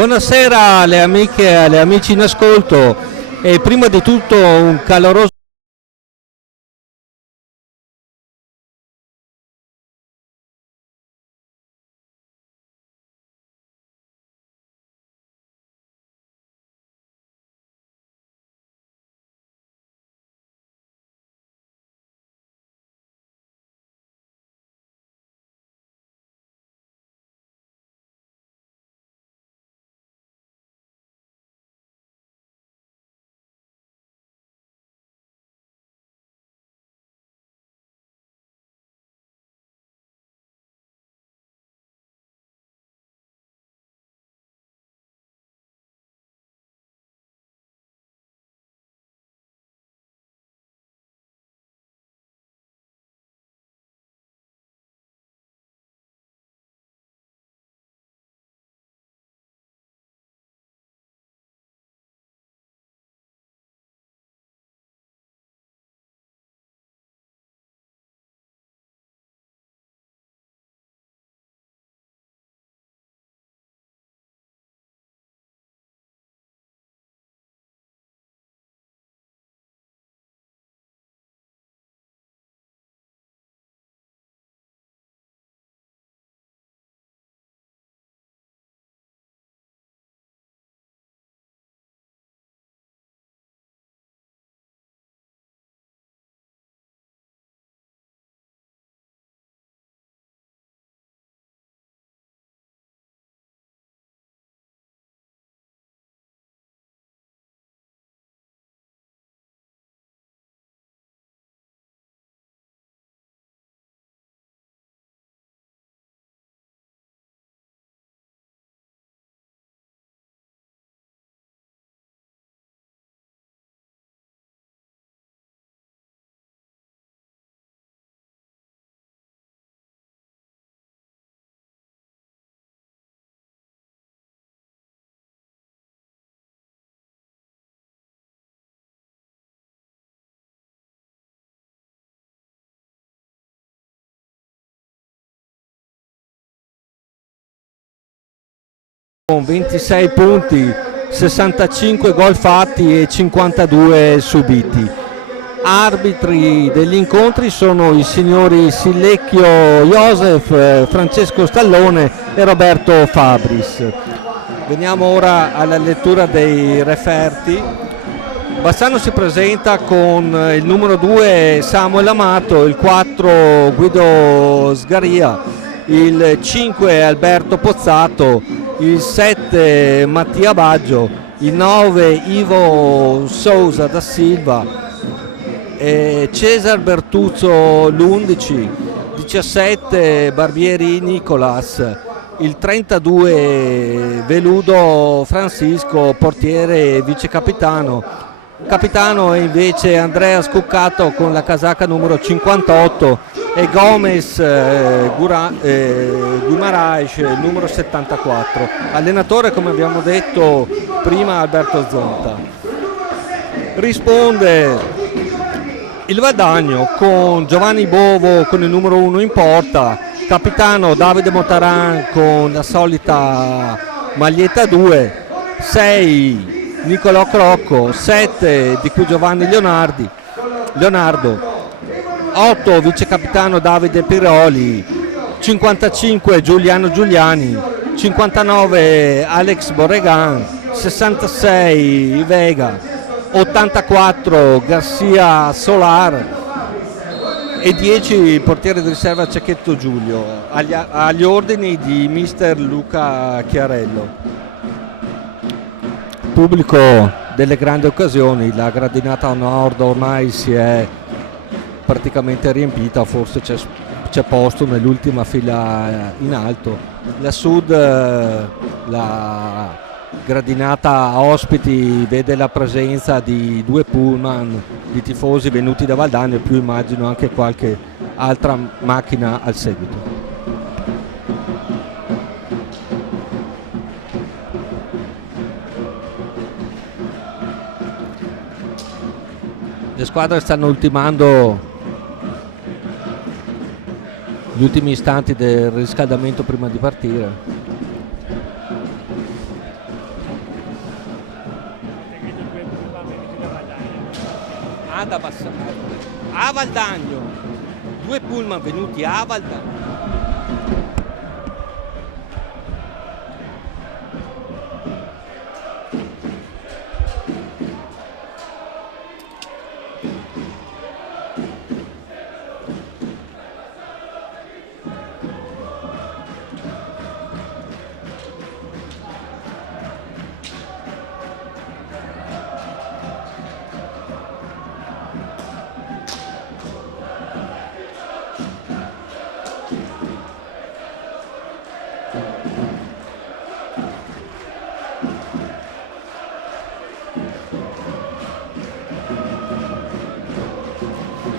Buonasera alle amiche e agli amici in ascolto e prima di tutto un caloroso con 26 punti, 65 gol fatti e 52 subiti. Arbitri degli incontri sono i signori Sillecchio Josef, Francesco Stallone e Roberto Fabris. Veniamo ora alla lettura dei referti. Bassano si presenta con il numero 2 Samuel Amato, il 4 Guido Sgaria, il 5 Alberto Pozzato, il 7 Mattia Baggio, il 9 Ivo Sousa da Silva, Cesar Bertuzzo l'11, 17 Barbieri Nicolas, il 32 Veludo Francisco, portiere e vice capitano. Capitano è invece Andrea Scuccato con la casacca numero 58 e Gomez Guimaraes numero 74. Allenatore, come abbiamo detto prima, Alberto Zonta. Risponde il Valdagno con Giovanni Bovo con il numero 1 in porta, capitano Davide Motaran con la solita maglietta 2, 6 Nicolò Crocco, 7 di cui Giovanni Leonardo, 8 vice capitano Davide Piroli, 55 Giuliano Giuliani, 59 Alex Borregan, 66 Vega, 84 Garcia Solar e 10 il portiere di riserva Cecchetto Giulio, agli ordini di mister Luca Chiarello. Pubblico delle grandi occasioni, la gradinata nord ormai si è praticamente riempita, forse c'è posto nell'ultima fila in alto. La sud, la gradinata ospiti, vede la presenza di 2 pullman di tifosi venuti da Valdagno e più immagino anche qualche altra macchina al seguito. Le squadre stanno ultimando gli ultimi istanti del riscaldamento prima di partire. da Bassano a Valdagno, 2 pullman venuti a Valdagno.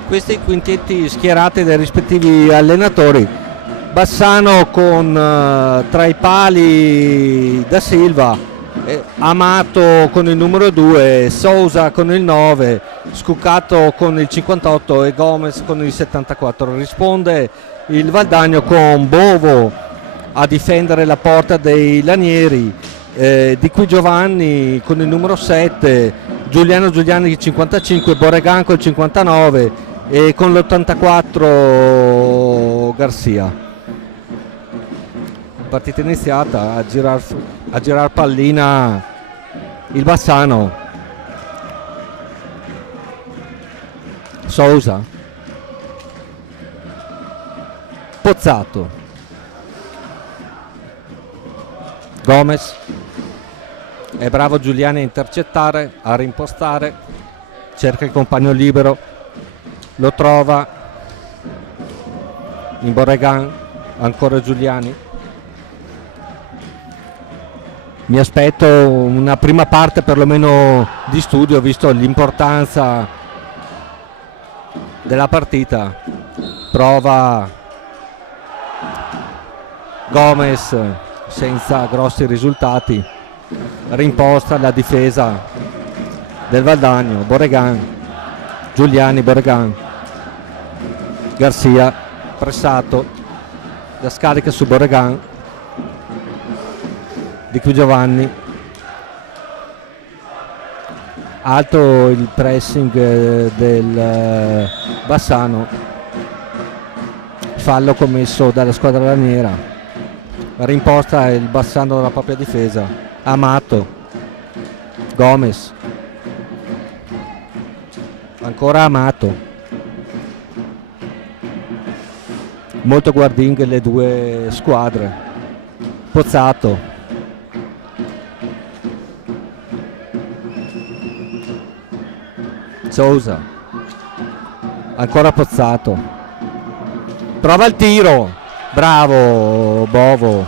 Questi quintetti schierati dai rispettivi allenatori. Bassano con tra i pali Da Silva, Amato con il numero 2, Sousa con il 9, Scuccato con il 58 e Gomez con il 74. Risponde il Valdagno con Bovo a difendere la porta dei Lanieri, Di Qui Giovanni con il numero 7, Giuliano Giuliani 55, Borregan col 59 e con l'84 Garcia. Partita iniziata, a girar pallina il Bassano. Sousa, Pozzato, Gomez. È bravo Giuliani a intercettare, a rimpostare, cerca il compagno libero, lo trova in Borregan, ancora Giuliani. Mi aspetto una prima parte perlomeno di studio, visto l'importanza della partita. Prova Gomez senza grossi risultati, rimposta la difesa del Valdagno. Borregan, Giuliani, Borregan, Garcia pressato, la scarica su Borregan, Di Qui Giovanni, alto il pressing del Bassano, fallo commesso dalla squadra laniera, rimposta il Bassano dalla propria difesa. Amato, Gomez, ancora Amato, molto guardinghe le due squadre. Pozzato, Sousa, ancora Pozzato, prova il tiro, bravo Bovo,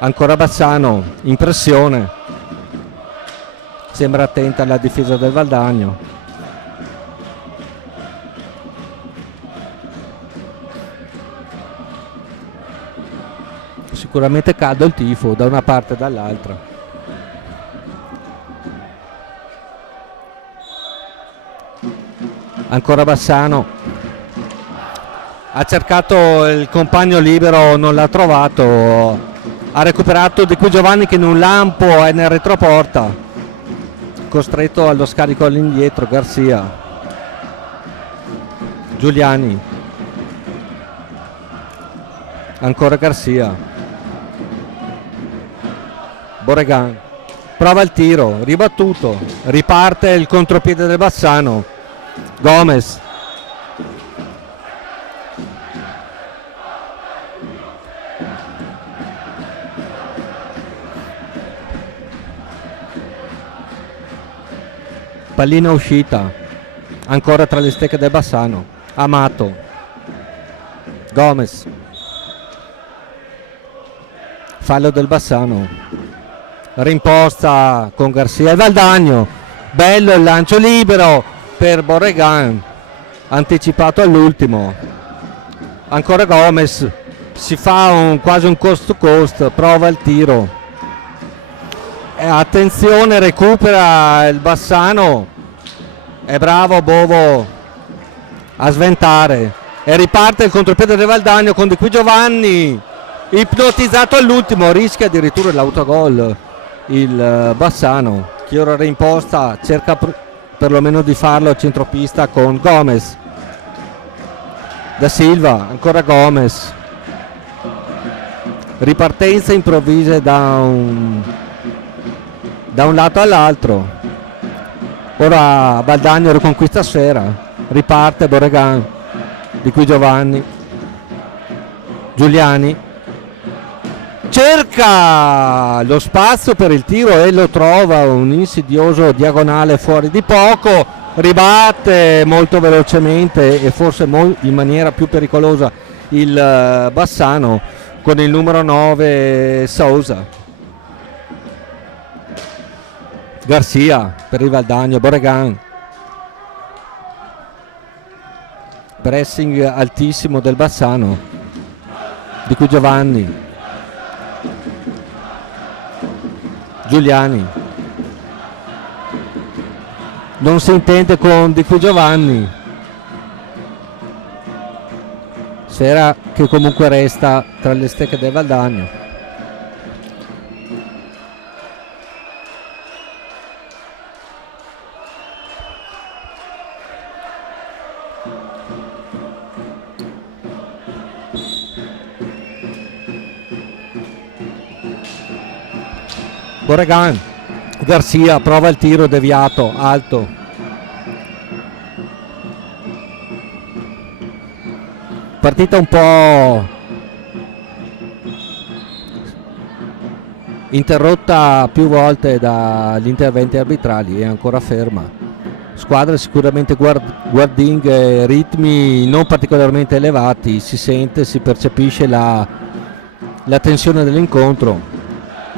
ancora Bassano in pressione, sembra attenta alla difesa del Valdagno. Sicuramente caldo il tifo da una parte e dall'altra. Ancora Bassano, ha cercato il compagno libero, non l'ha trovato, ha recuperato Di Qui Giovanni che in un lampo è nel retroporta, costretto allo scarico all'indietro. Garcia, Giuliani, ancora Garcia, Borregan, prova il tiro, ribattuto, riparte il contropiede del Bassano. Gomez, pallina uscita, ancora tra le stecche del Bassano. Amato, Gomez, fallo del Bassano, rimposta con Garcia e Valdagno. Bello il lancio libero per Borregan, anticipato all'ultimo. Ancora Gomez, si fa quasi un coast to coast, prova il tiro, attenzione, recupera il Bassano, è bravo Bovo a sventare e riparte il contropiede del Valdagno con Di Qui Giovanni, ipnotizzato all'ultimo, rischia addirittura l'autogol il Bassano. chi ora reimposta cerca perlomeno di farlo a centropista con Gomez. Da Silva, ancora Gomez, ripartenza improvvisa da un lato all'altro. Ora Baldagno riconquista sfera, riparte Borregan, di cui Giuliani cerca lo spazio per il tiro e lo trova, un insidioso diagonale fuori di poco, ribatte molto velocemente e forse in maniera più pericolosa il Bassano con il numero 9 Sousa. Garcia per il Valdagno, Borregan, pressing altissimo del Bassano, di cui Giuliani non si intende con Di Qui Giovanni, sfera che comunque resta tra le stecche del Valdagno. Borregan, Garcia prova il tiro deviato alto, partita un po' interrotta più volte dagli interventi arbitrali e ancora ferma. Squadre sicuramente guardinghe, ritmi non particolarmente elevati, si sente, si percepisce la tensione dell'incontro,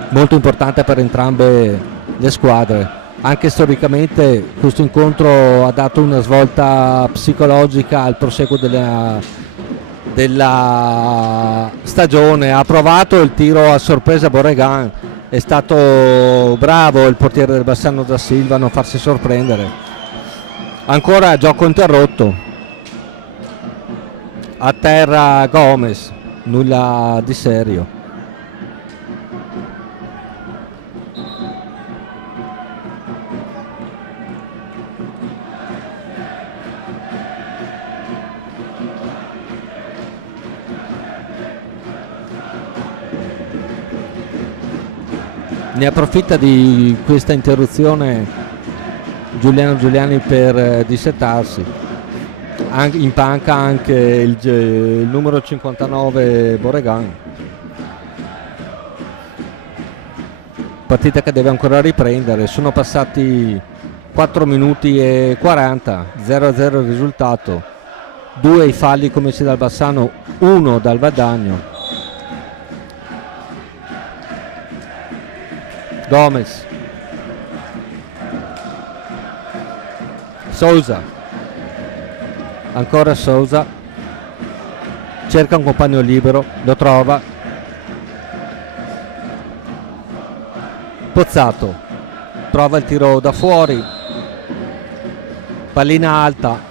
molto importante per entrambe le squadre. Anche storicamente questo incontro ha dato una svolta psicologica al proseguo della stagione. Ha provato il tiro a sorpresa Borregan, è stato bravo il portiere del Bassano da Silva a non farsi sorprendere. Ancora gioco interrotto, a terra Gomez, nulla di serio. Ne approfitta di questa interruzione Giuliano Giuliani per dissettarsi. In panca anche il numero 59 Borregan. Partita che deve ancora riprendere, sono passati 4 minuti e 40, 0-0 il risultato, 2 i falli commessi dal Bassano, 1 dal Valdagno. Gomez, Sousa, ancora Sousa, cerca un compagno libero, lo trova, Pozzato, prova il tiro da fuori, pallina alta,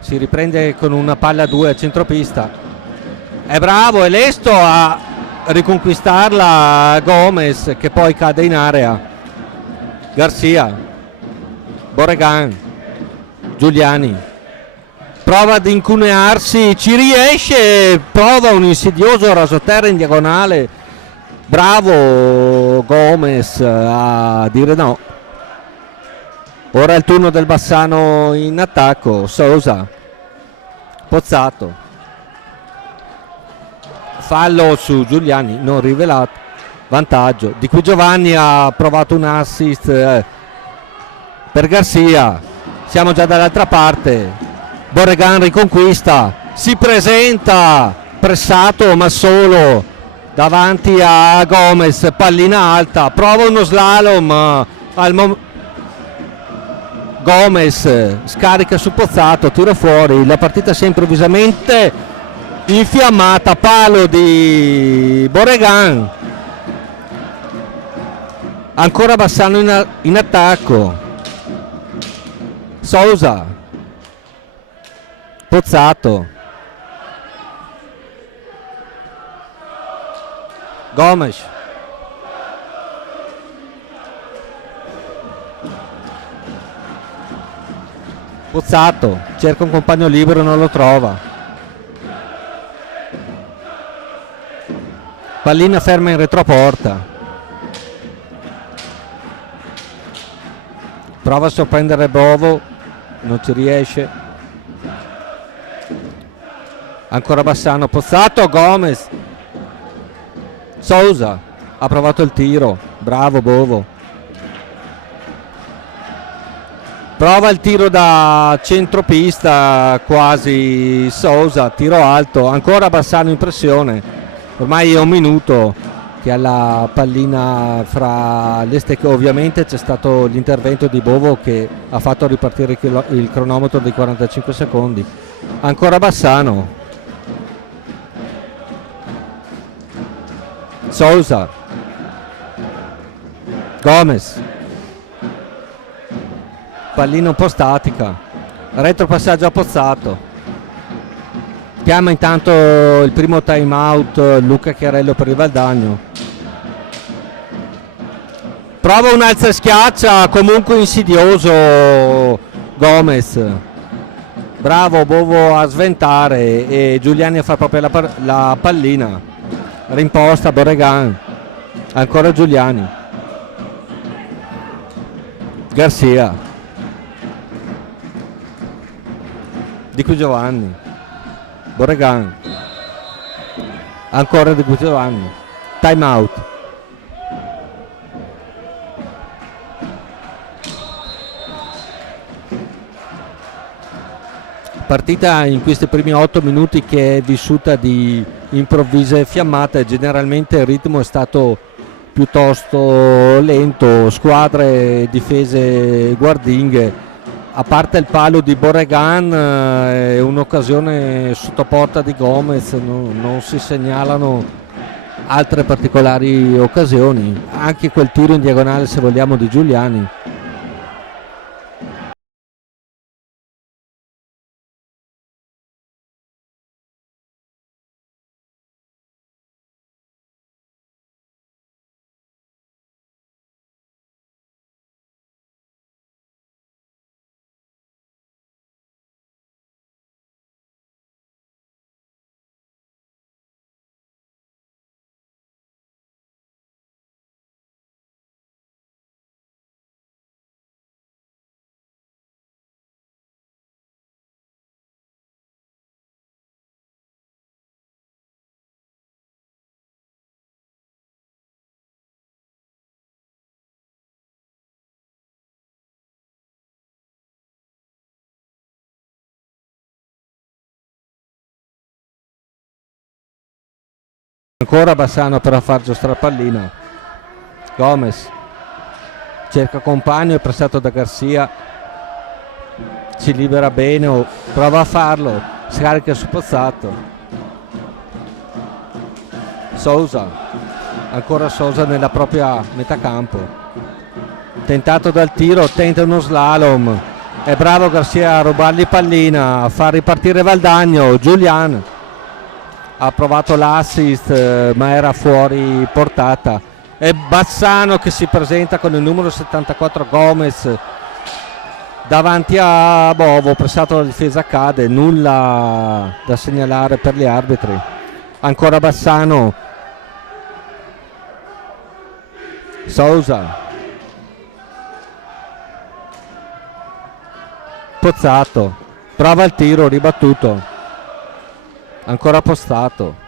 si riprende con una palla a 2 a centropista, è bravo, è lesto a riconquistarla Gomez, che poi cade in area. Garcia, Borregan, Giuliani prova ad incunearsi, ci riesce, prova un insidioso rasoterra in diagonale, bravo Gomez a dire no. Ora è il turno del Bassano in attacco, Sousa, Pozzato, fallo su Giuliani, non rivelato, vantaggio. Di Qui Giovanni ha provato un assist per Garcia, siamo già dall'altra parte, Borregan riconquista, si presenta, pressato ma solo, davanti a Gomez, pallina alta, prova uno slalom, Gomez scarica su Pozzato, tiro fuori, la partita si è improvvisamente infiammata, palo di Borregan, ancora Bassano in attacco, Sousa, Pozzato, Gomes, Pozzato, cerca un compagno libero, non lo trova. Pallina ferma in retroporta. Prova a sorprendere Bovo, non ci riesce. Ancora Bassano, Pozzato, Gomez. Sousa ha provato il tiro, bravo Bovo. Prova il tiro da centropista quasi Sousa, tiro alto, ancora Bassano in pressione. Ormai è un minuto che alla pallina fra le stecche, ovviamente c'è stato l'intervento di Bovo che ha fatto ripartire il cronometro di 45 secondi. Ancora Bassano. Sousa. Gomez. Pallina un po' statica, retropassaggio a Pozzato, chiama intanto il primo time out Luca Chiarello per il Valdagno, prova un alza e schiaccia, comunque insidioso Gomez, bravo Bovo a sventare e Giuliani a fare proprio la pallina, rimposta Borregan, ancora Giuliani, Garcia, Di Qui Giovanni, Borregan, ancora Di Qui Giovanni, time out. Partita in questi primi 8 minuti che è vissuta di improvvise fiammate, generalmente il ritmo è stato piuttosto lento, squadre difese guardinghe. A parte il palo di Borregan e un'occasione sotto porta di Gomez, non si segnalano altre particolari occasioni. Anche quel tiro in diagonale, se vogliamo, di Giuliani. Ancora Bassano per far giostra pallina. Gomez cerca compagno, è pressato da Garcia, si libera bene, prova a farlo, scarica su Pozzato. Sousa, ancora Sousa nella propria metà campo, tentato dal tiro, tenta uno slalom, è bravo Garcia a rubargli pallina, a far ripartire Valdagno. Giulian ha provato l'assist ma era fuori portata. È Bassano che si presenta con il numero 74 Gomez davanti a Bovo, pressato la difesa, cade, nulla da segnalare per gli arbitri. Ancora Bassano, Sousa, Pozzato, prova il tiro, ribattuto, ancora Postato.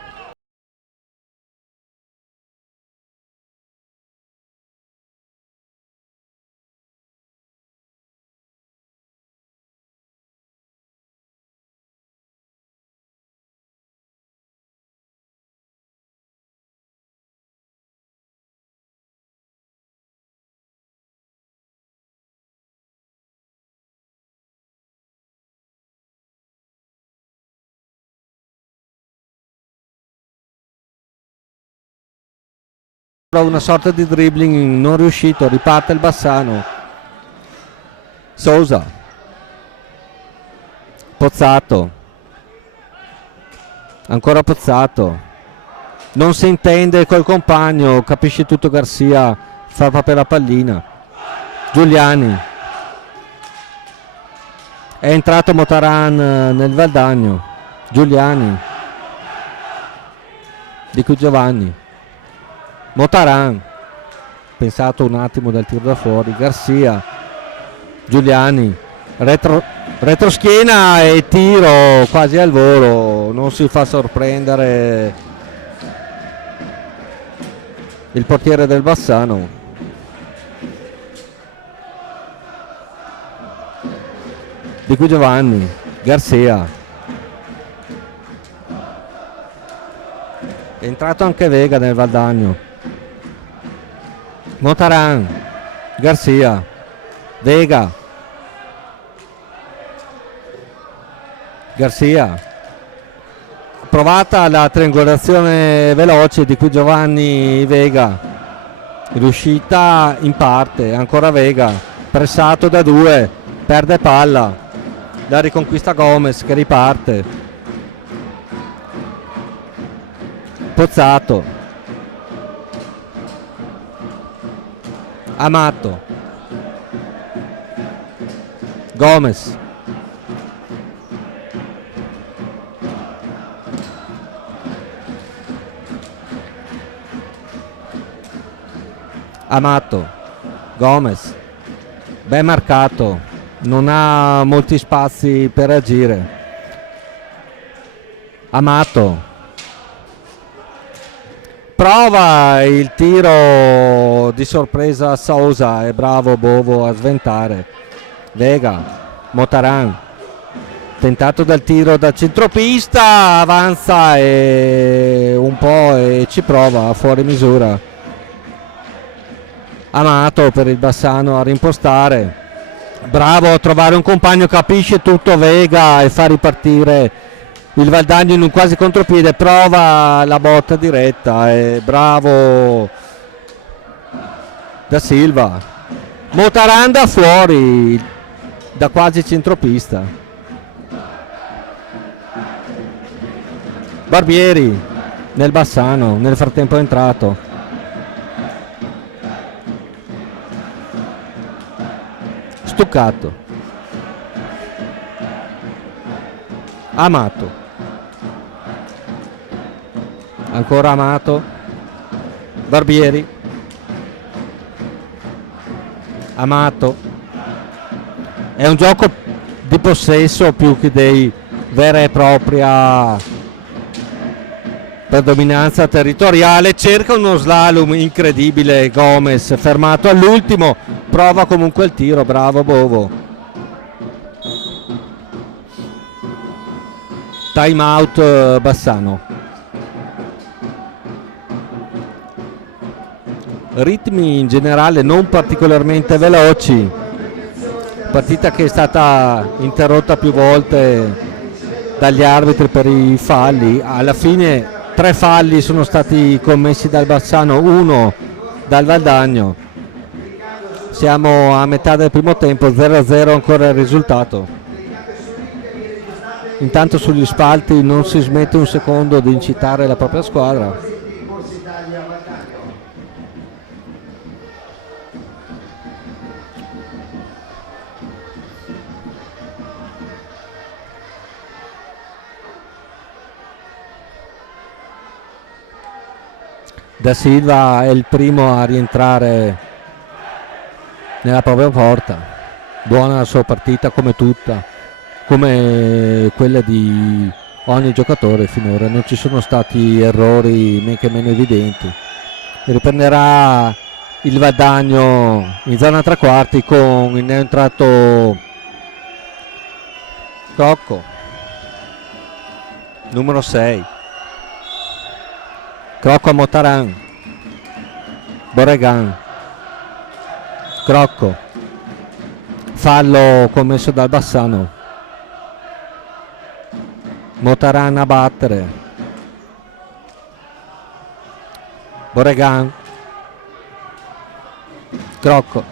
Una sorta di dribbling non riuscito, riparte il Bassano. Sousa, Pozzato, ancora Pozzato, non si intende col compagno, capisce tutto Garcia, fa proprio la pallina. Giuliani, è entrato Motaran nel Valdagno. Giuliani, di qui Giovanni. Motaran, pensato un attimo dal tiro da fuori. Garcia, Giuliani, retroschiena e tiro quasi al volo, non si fa sorprendere il portiere del Bassano. Di qui Giovanni, Garcia, è entrato anche Vega nel Valdagno. Motaran, Garcia, Vega, Garcia, provata la triangolazione veloce di qui Giovanni, Vega, riuscita in parte, ancora Vega, pressato da due, perde palla, la riconquista Gomez che riparte. Pozzato, Amato, Gomez, Amato, Gomez, ben marcato, non ha molti spazi per agire. Amato, prova il tiro di sorpresa Sousa, è bravo Bovo a sventare. Vega, Motaran, tentato dal tiro da centropista, avanza e un po' e ci prova fuori misura. Amato per il Bassano a rimpostare, bravo a trovare un compagno, capisce tutto Vega e fa ripartire il Valdagno in un quasi contropiede, prova la botta diretta e bravo da Silva. Motaranda fuori da quasi centropista. Barbieri nel Bassano, nel frattempo è entrato. Stuccato, Amato, ancora Amato, Barbieri, Amato. È un gioco di possesso più che di vera e propria predominanza territoriale. Cerca uno slalom incredibile Gomez, fermato all'ultimo, prova comunque il tiro, bravo Bovo. Time out Bassano. Ritmi in generale non particolarmente veloci, partita che è stata interrotta più volte dagli arbitri per i falli. Alla fine 3 falli sono stati commessi dal Bassano, 1 dal Valdagno. Siamo a metà del primo tempo, 0-0 ancora il risultato. Intanto sugli spalti non si smette un secondo di incitare la propria squadra. Da Silva è il primo a rientrare nella propria porta. Buona la sua partita come tutta, come quella di ogni giocatore finora, non ci sono stati errori men che meno evidenti. Riprenderà il Valdagno in zona tre quarti con il neoentrato Crocco, numero 6. Crocco a Motaran, Borregan, Crocco, fallo commesso dal Bassano. Motaran a battere, Borregan, Crocco,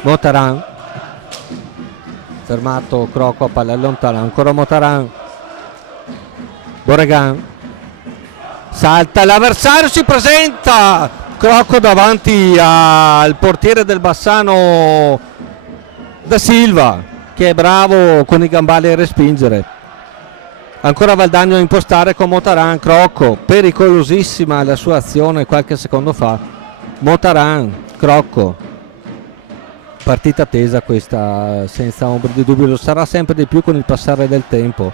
Motaran, fermato Crocco, palla lontana, ancora Motaran, Borregan, salta l'avversario, si presenta Crocco davanti al portiere del Bassano Da Silva, che è bravo con i gambali a respingere. Ancora Valdagno a impostare con Motaran. Crocco, pericolosissima la sua azione qualche secondo fa. Motaran, Crocco, partita tesa questa senza ombra di dubbio, lo sarà sempre di più con il passare del tempo.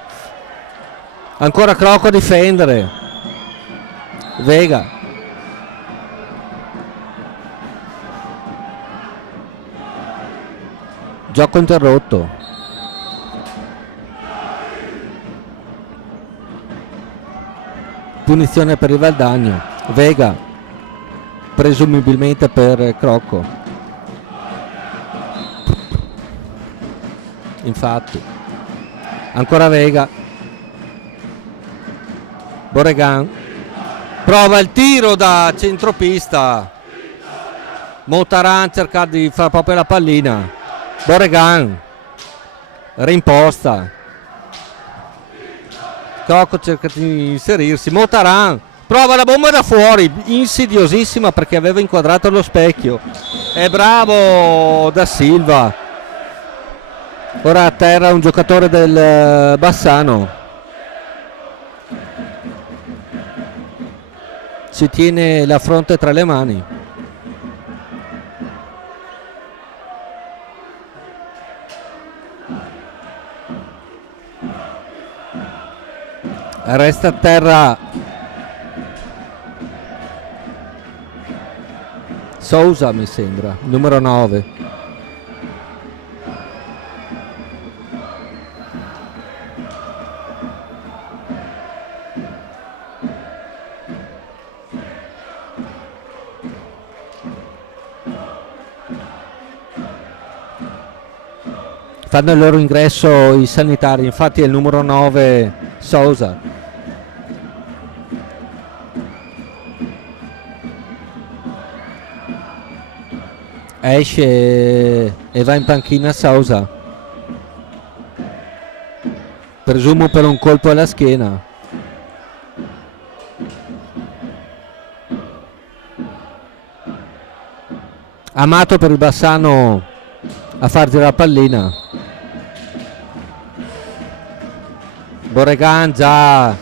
Ancora Crocco a difendere, Vega, gioco interrotto, punizione per il Valdagno. Vega, presumibilmente per Crocco, infatti. Ancora Vega, Borregan prova il tiro da centropista, Motaran cerca di fare proprio la pallina, Borregan rimposta, Crocco cerca di inserirsi, Motaran prova la bomba da fuori, insidiosissima perché aveva inquadrato lo specchio. È bravo Da Silva. Ora a terra un giocatore del Bassano, si tiene la fronte tra le mani. Resta a terra Sousa, mi sembra, numero 9. Fanno il loro ingresso i sanitari, infatti è il numero 9 Sousa. Esce e va in panchina Sousa, presumo per un colpo alla schiena. Amato per il Bassano a far girare la pallina. Borregan già a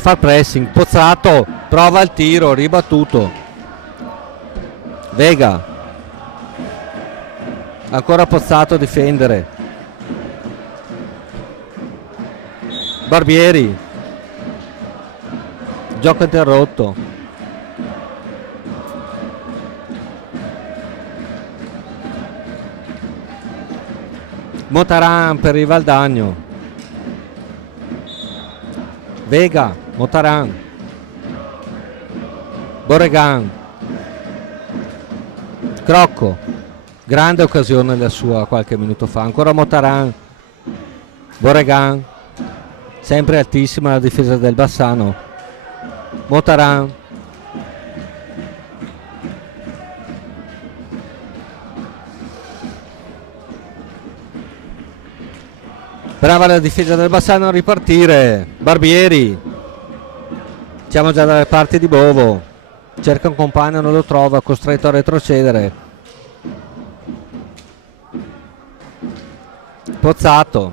far pressing, Pozzato prova il tiro, ribattuto. Vega, ancora Pozzato a difendere. Barbieri, gioco interrotto. Motaran per il Valdagno. Vega, Motaran, Borregan, Crocco, grande occasione la sua qualche minuto fa. Ancora Motaran, Borregan, sempre altissima la difesa del Bassano. Motaran, brava la difesa del Bassano a ripartire. Barbieri, siamo già dalle parti di Bovo, cerca un compagno, non lo trova, costretto a retrocedere. Pozzato,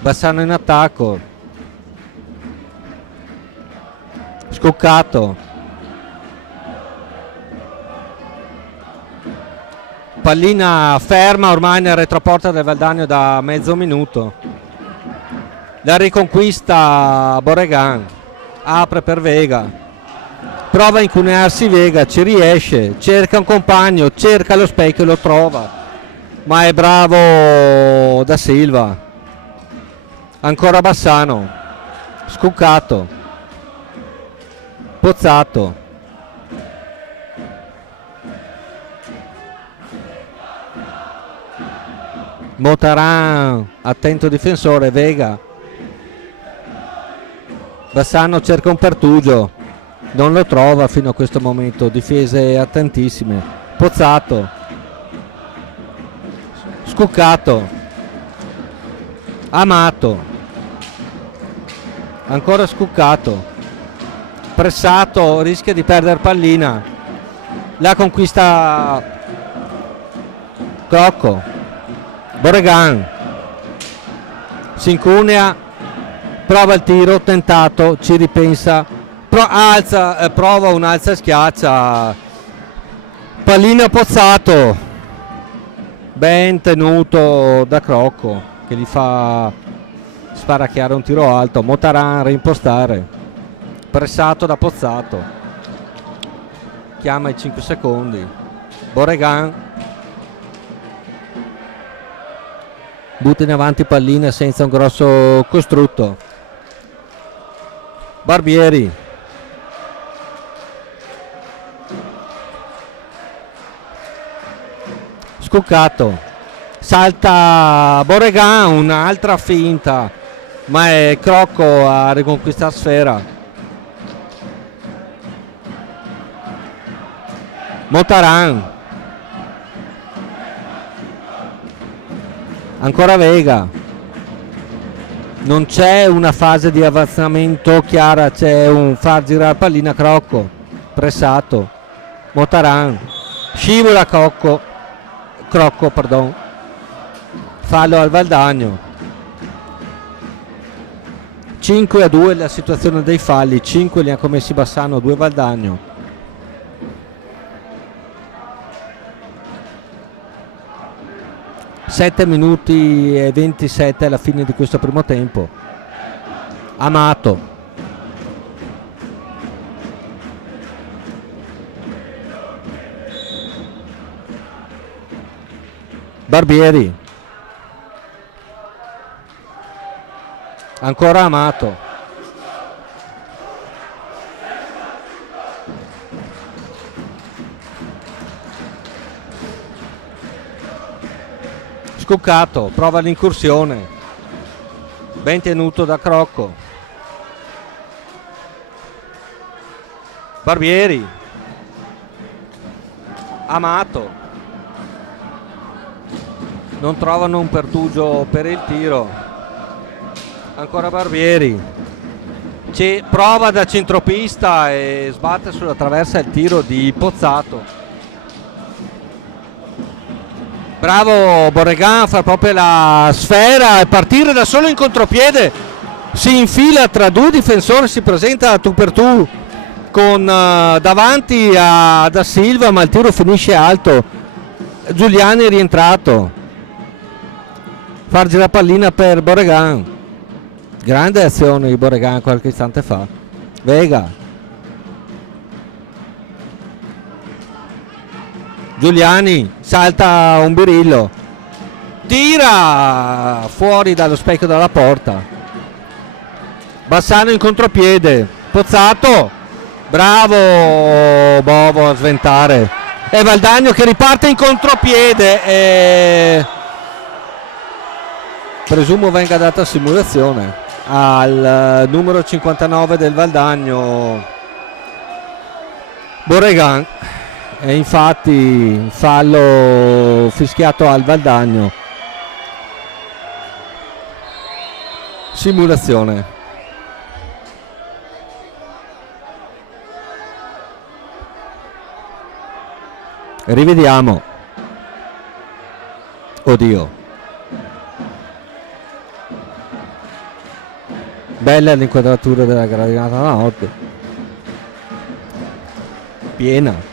Bassano in attacco, Scoccato, pallina ferma ormai nel retroporta del Valdagno da mezzo minuto. La riconquista Borregan, apre per Vega, prova a incunearsi Vega, ci riesce, cerca un compagno, cerca lo specchio, lo trova, ma è bravo Da Silva. Ancora Bassano, Scoccato, Pozzato, Motaran, attento difensore, Vega. Bassano cerca un pertugio, non lo trova fino a questo momento, difese attentissime. Pozzato, Scuccato, Amato, ancora Scuccato, pressato, rischia di perdere pallina, la conquista Crocco, Borregan, si incunea, prova il tiro, tentato, ci ripensa, prova un alza e schiaccia, pallina Pozzato, ben tenuto da Crocco che gli fa sparacchiare un tiro alto, Motaran a reimpostare, pressato da Pozzato, chiama i 5 secondi, Borregan butta in avanti pallina senza un grosso costrutto, Barbieri, Scuccato, salta Borregan, un'altra finta, ma è Crocco a riconquistare sfera, Motaran, ancora Vega, non c'è una fase di avanzamento chiara, c'è un far girare pallina, Crocco pressato, Motaran scivola, Crocco, fallo al Valdagno. 5-2 la situazione dei falli, 5 li ha commessi Bassano, 2 Valdagno. Sette minuti e 27 alla fine di questo primo tempo. Amato, Barbieri, ancora Amato, Scuccato, prova l'incursione, ben tenuto da Crocco, Barbieri, Amato, non trovano un pertugio per il tiro, ancora Barbieri, prova da centropista e sbatte sulla traversa il tiro di Pozzato. Bravo Borregan a fare proprio la sfera e partire da solo in contropiede, si infila tra due difensori, si presenta tu per tu con davanti a Da Silva, ma il tiro finisce alto. Giuliani è rientrato, far girare pallina per Borregan, grande azione di Borregan qualche istante fa. Vega, Giuliani salta un birillo, tira fuori dallo specchio della porta, Bassano in contropiede, Pozzato, bravo Bovo a sventare, e Valdagno che riparte in contropiede e presumo venga data simulazione al numero 59 del Valdagno, Borregan. E infatti fallo fischiato al Valdagno, simulazione. Rivediamo, oddio, bella l'inquadratura della gradinata nord, piena,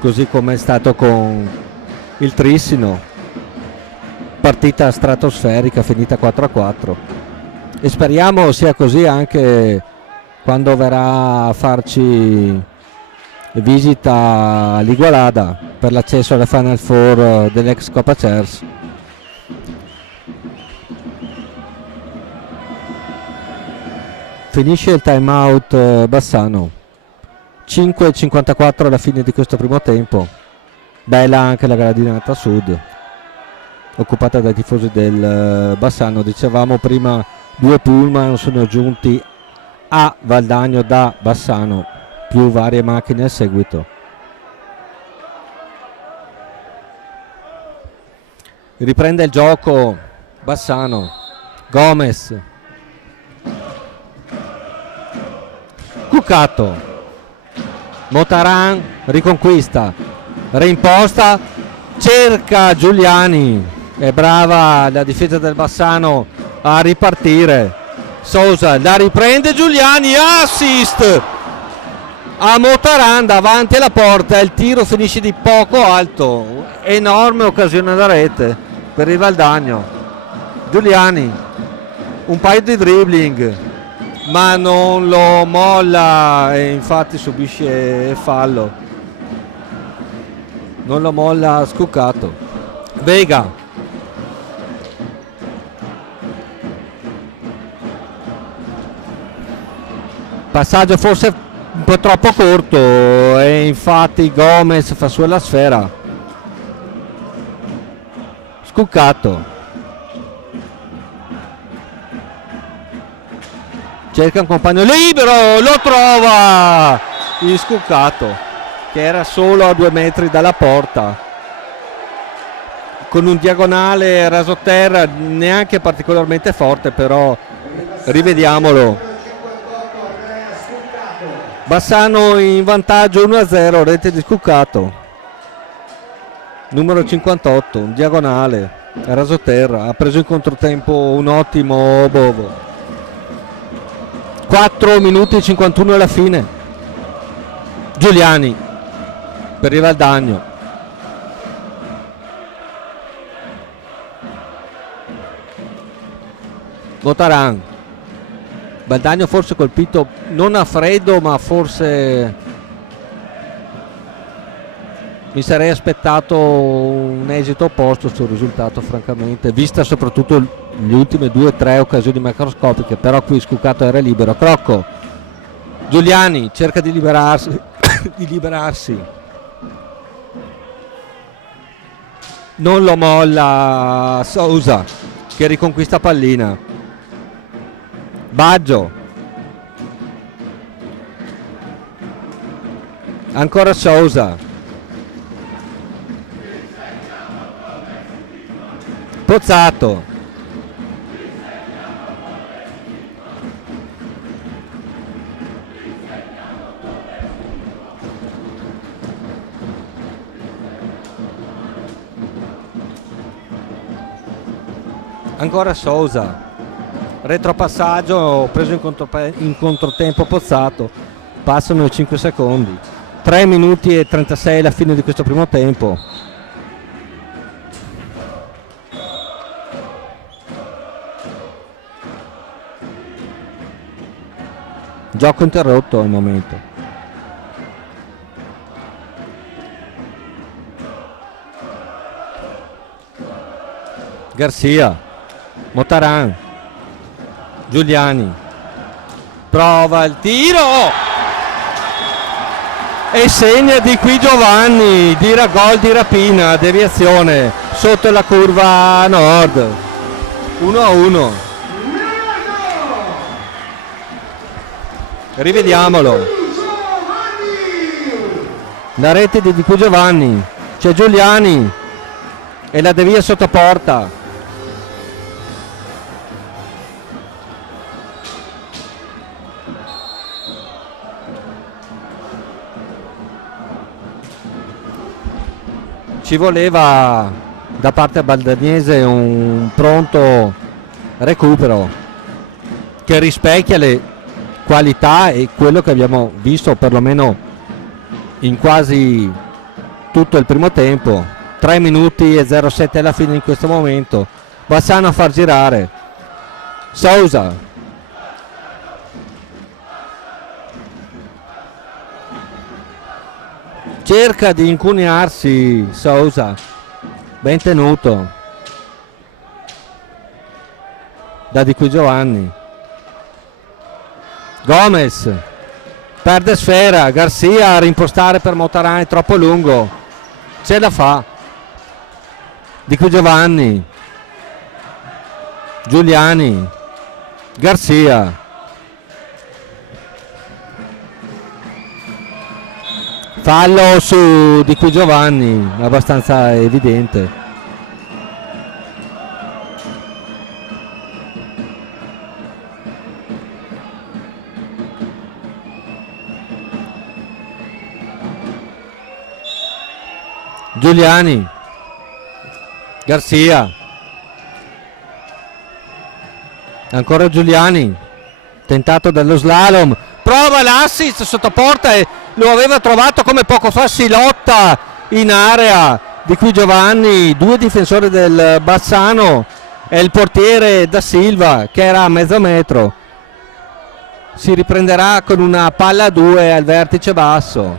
così come è stato con il Trissino, partita stratosferica finita 4-4, e speriamo sia così anche quando verrà a farci visita l'Igualada per l'accesso alle Final Four dell'ex Coppa Chairs. Finisce il time out Bassano, 5:54 alla fine di questo primo tempo. Bella anche la gradinata sud occupata dai tifosi del Bassano. Dicevamo prima, 2 pullman sono giunti a Valdagno da Bassano, più varie macchine a seguito. riprende il gioco Bassano. Gomez, Cuccato, Motaran riconquista, reimposta, cerca Giuliani, è brava la difesa del Bassano a ripartire. Sousa la riprende, Giuliani, assist a Motaran davanti alla porta, il tiro finisce di poco alto, enorme occasione da rete per il Valdagno. Giuliani, un paio di dribbling ma non lo molla e infatti subisce fallo, non lo molla Scuccato. Vega, passaggio forse un po' troppo corto e infatti Gomez fa sua la sfera. Scuccato cerca un compagno libero, lo trova il Scuccato che era solo a 2 metri dalla porta con un diagonale rasoterra neanche particolarmente forte, però rivediamolo. Bassano in vantaggio 1-0, rete di Scuccato, numero 58, un diagonale rasoterra, ha preso in controtempo un ottimo Bovo. 4 minuti e 51 alla fine. Giuliani per il Valdagno, Motaran, Valdagno forse colpito non a freddo, ma forse mi sarei aspettato un esito opposto sul risultato, francamente, vista soprattutto le ultime 2-3 occasioni macroscopiche, però qui Scuccato era libero. Crocco, Giuliani cerca di liberarsi di liberarsi, non lo molla Sousa che riconquista pallina. Baggio, ancora Sousa, Pozzato, ancora Sousa, retropassaggio preso in controtempo Pozzato, passano i 5 secondi, 3 minuti e 36 alla fine di questo primo tempo. Gioco interrotto al momento. Garcia, Motaran, Giuliani, prova il tiro e segna di qui Giovanni, gol di rapina, deviazione sotto la curva nord, 1-1. Rivediamolo, la rete di Di Giovanni, c'è Giuliani e la devia sotto porta. Ci voleva da parte baldanese un pronto recupero che rispecchia le qualità e quello che abbiamo visto perlomeno in quasi tutto il primo tempo. 3 minuti e 07 alla fine in questo momento. Bassano a far girare Sousa, cerca di incunearsi Sousa, ben tenuto da Di Qui Giovanni. Gomez perde sfera, Garcia a rimpostare per Motaran, è troppo lungo, ce la fa Di Qui Giovanni, Giuliani, Garcia, fallo su Di Qui Giovanni abbastanza evidente. Giuliani, Garcia, ancora Giuliani, tentato dallo slalom, prova l'assist sotto porta e lo aveva trovato come poco fa Silotta in area. Di qui Giovanni, due difensori del Bassano e il portiere Da Silva che era a mezzo metro. Si riprenderà con una palla a due al vertice basso.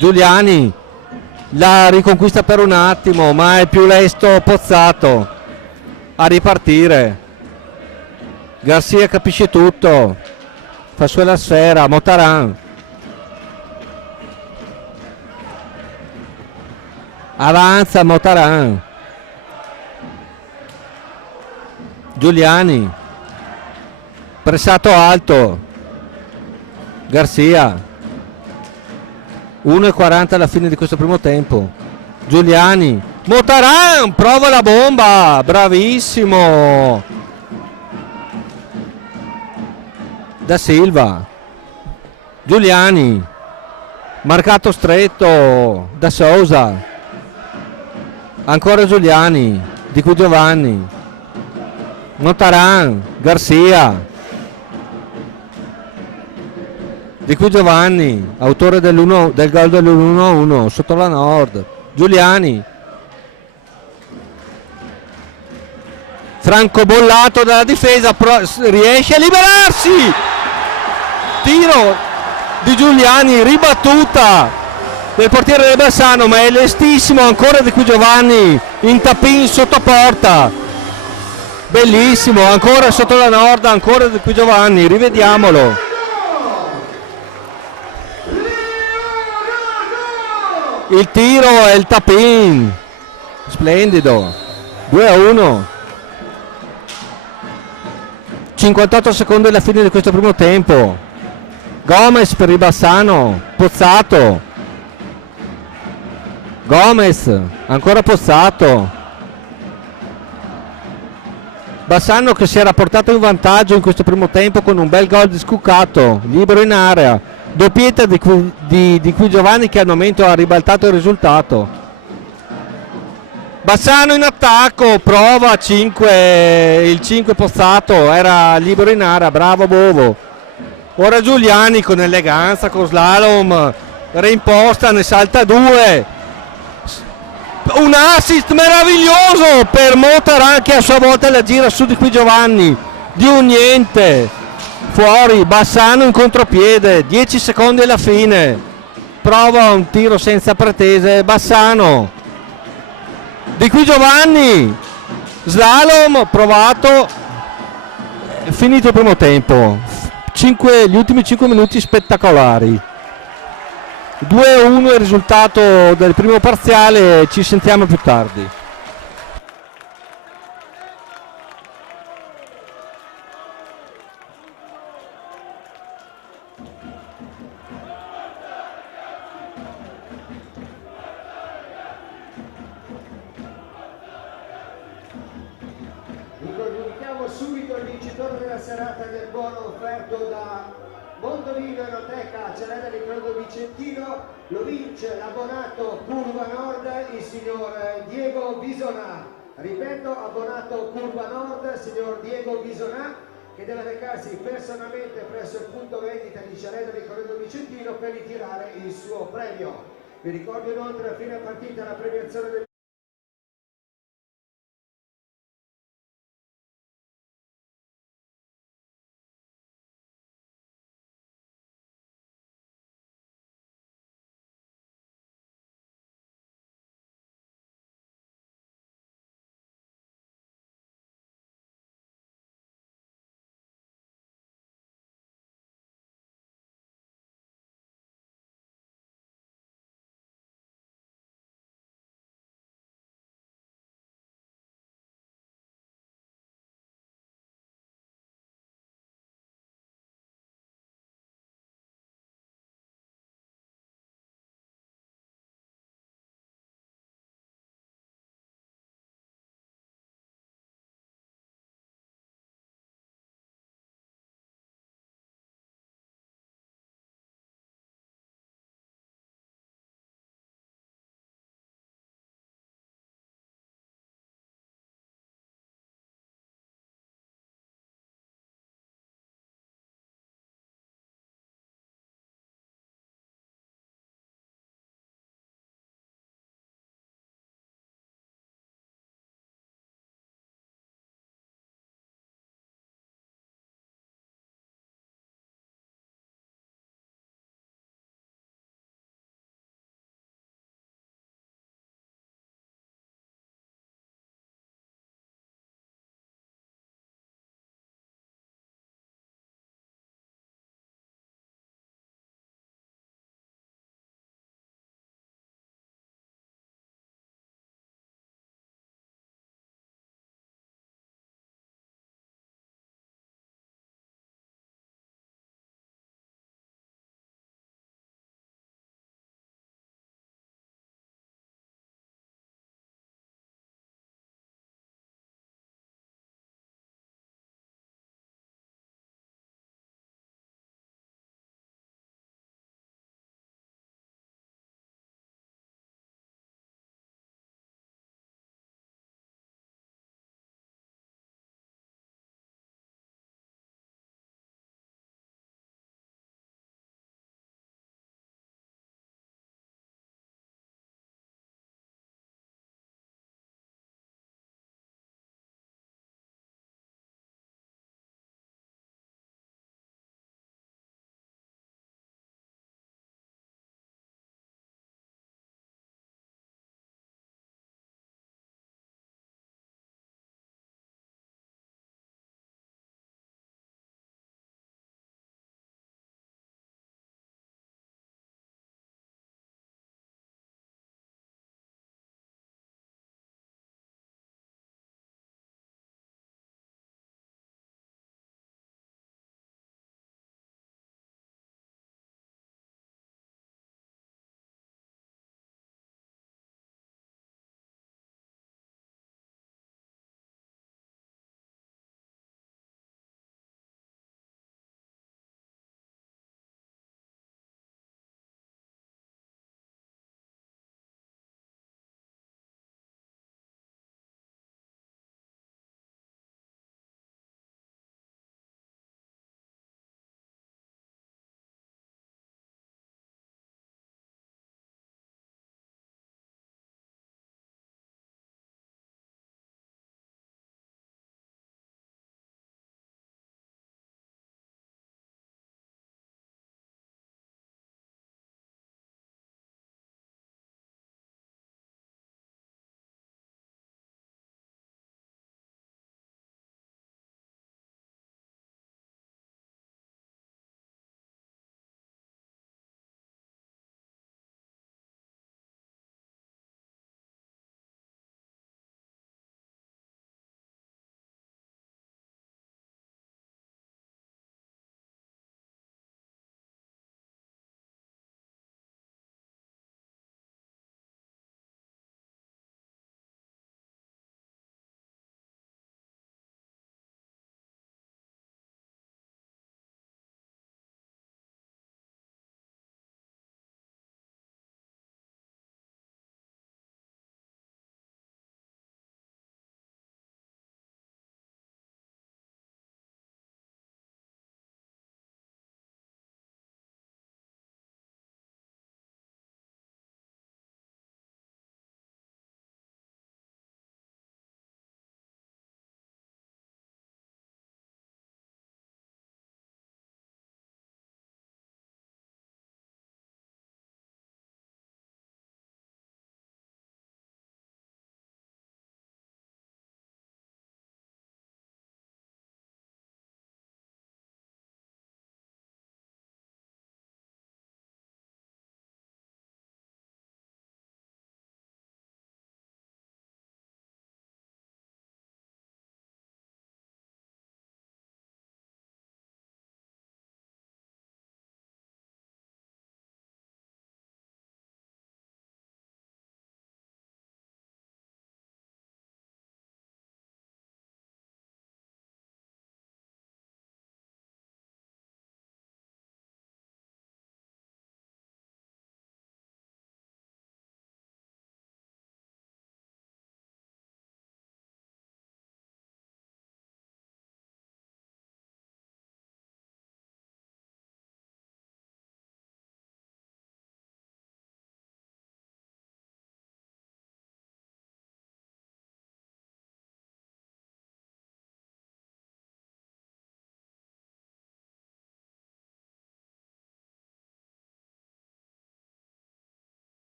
Giuliani la riconquista per un attimo, ma è più lesto Pozzato a ripartire. Garcia capisce tutto, fa sua la sfera, Motaran avanza, Motaran, Giuliani, pressato alto, Garcia, 1:40 alla fine di questo primo tempo. Giuliani, Motaran prova la bomba, bravissimo Da Silva, Giuliani, marcato stretto da Sousa, ancora Giuliani, di qui Giovanni, Motaran, Garcia, di qui Giovanni, autore del gol dell'1-1 sotto la Nord. Giuliani, francobollato dalla difesa, riesce a liberarsi, tiro di Giuliani, ribattuta del portiere del Bassano, ma è lestissimo ancora di qui Giovanni, in tapin sotto porta, bellissimo, ancora sotto la Nord, ancora di qui Giovanni, rivediamolo. Il tiro e il tapin, splendido, 2-1, 58 secondi alla fine di questo primo tempo. Gomez per il Bassano, Pozzato, Gomez, ancora Pozzato, Bassano che si era portato in vantaggio in questo primo tempo con un bel gol di Scuccato, libero in area, doppietta di qui Giovanni che al momento ha ribaltato il risultato. Bassano in attacco, prova il 5 Pozzato, era libero in area, bravo Bovo. Ora Giuliani con eleganza, con slalom, reimposta, ne salta due. Un assist meraviglioso per Motaran che a sua volta la gira su di qui Giovanni, di un niente, fuori, Bassano in contropiede, 10 secondi alla fine, prova un tiro senza pretese, Bassano, di qui Giovanni, slalom, provato, finito il primo tempo, gli ultimi 5 minuti spettacolari. 2-1 il risultato del primo parziale, ci sentiamo più tardi. Ricordiamo subito il vincitore della serata del buono offerto da Mondovino Enoteca Cereda di Crodo Vicentino. Lo vince l'abbonato Curva Nord, il signor Diego Bisonà. Ripeto, abbonato Curva Nord, signor Diego Bisonà, che deve recarsi personalmente presso il punto vendita di Cereda di Crodo Vicentino per ritirare il suo premio. Vi ricordo inoltre a fine partita la premiazione del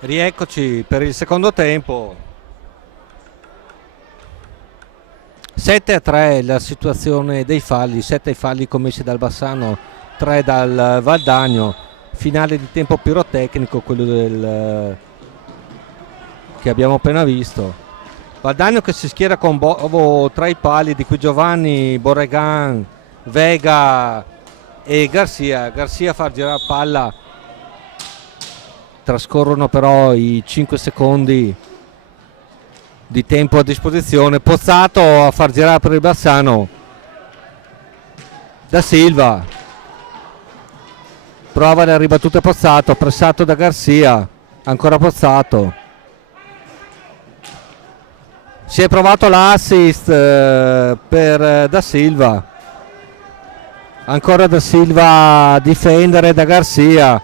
Rieccoci per il secondo tempo. 7-3 la situazione dei falli, 7 falli commessi dal Bassano, 3 dal Valdagno. Finale di tempo pirotecnico, quello che abbiamo appena visto. Valdagno che si schiera con Bovo tra i pali, di cui Giovanni, Borregan, Vega e Garcia. Garcia fa girare palla. Trascorrono però i 5 secondi di tempo a disposizione. Pozzato a far girare per il Bassano. Da Silva prova le ribattute. Pozzato pressato da Garcia, ancora Pozzato. Si è provato l'assist per Da Silva, ancora Da Silva a difendere da Garcia,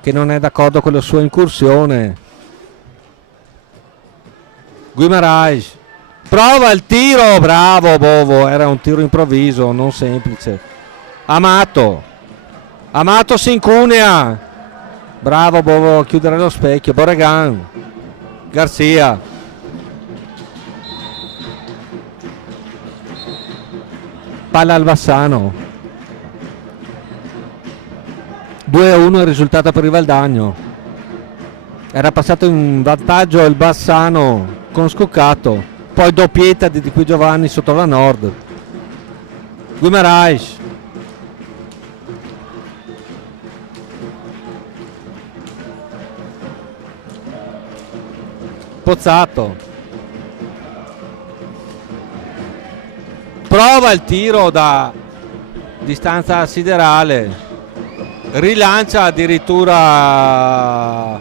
che non è d'accordo con la sua incursione. Guimarães prova il tiro, bravo Bovo, era un tiro improvviso, non semplice. Amato si incunea, bravo Bovo a chiudere lo specchio. Borregan, Garcia, palla al Bassano. 2-1 il risultato per il Valdagno. Era passato in vantaggio il Bassano con Scuccato, poi doppietta di qui Giovanni sotto la Nord. Guimarães, Pozzato prova il tiro da distanza siderale, rilancia addirittura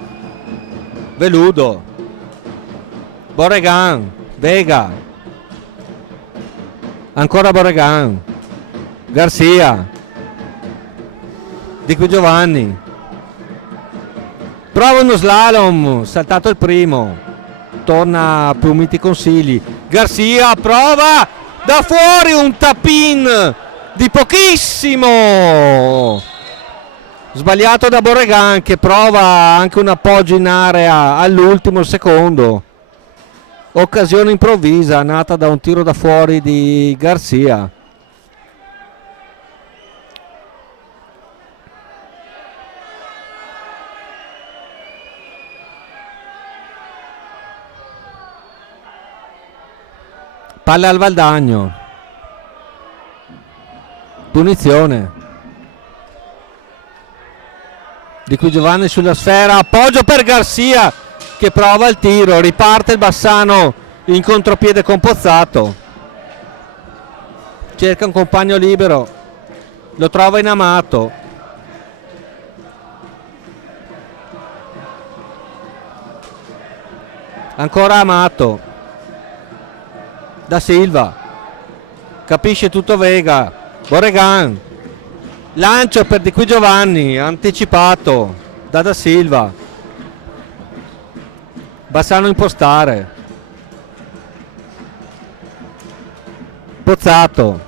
Veludo. Borregan, Vega, ancora Borregan, Garcia, di qui Giovanni, prova uno slalom, saltato il primo, torna a più miti consigli. Garcia prova da fuori un tap-in di pochissimo, sbagliato da Borregan, che prova anche un appoggio in area all'ultimo secondo. Occasione improvvisa nata da un tiro da fuori di Garcia. Palla al Valdagno. Punizione. Di qui Giovanni sulla sfera, appoggio per Garcia che prova il tiro, riparte il Bassano in contropiede con Pozzato, cerca un compagno libero, lo trova in Amato, ancora Amato, Da Silva, capisce tutto Vega, Borregan, lancio per Di qui Giovanni, anticipato da Silva. Bassano impostare, Pozzato,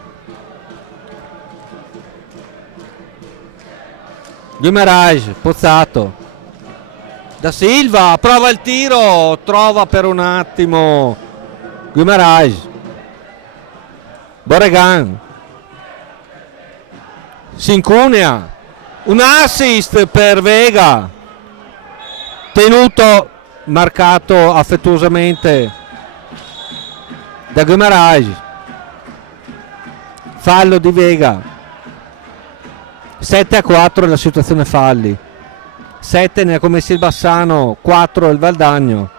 Guimarães, Pozzato, Da Silva prova il tiro, trova per un attimo Guimarães, Borregan, si incunea, un assist per Vega, tenuto, marcato affettuosamente da Guimarães. Fallo di Vega. 7-4 la situazione falli. 7 ne ha commessi il Bassano, 4 il Valdagno.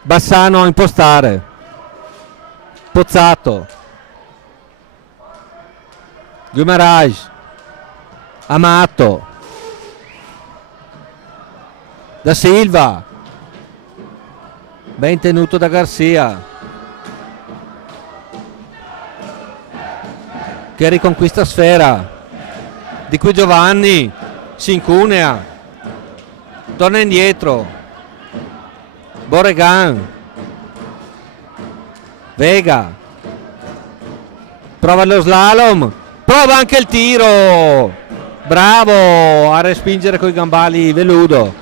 Bassano a impostare, Pozzato, Guimarães, Amato, Da Silva, ben tenuto da Garcia, che riconquista sfera. Di qui Giovanni si incunea, torna indietro, Borregan, Vega, prova lo slalom, prova anche il tiro, bravo a respingere coi gambali Veludo.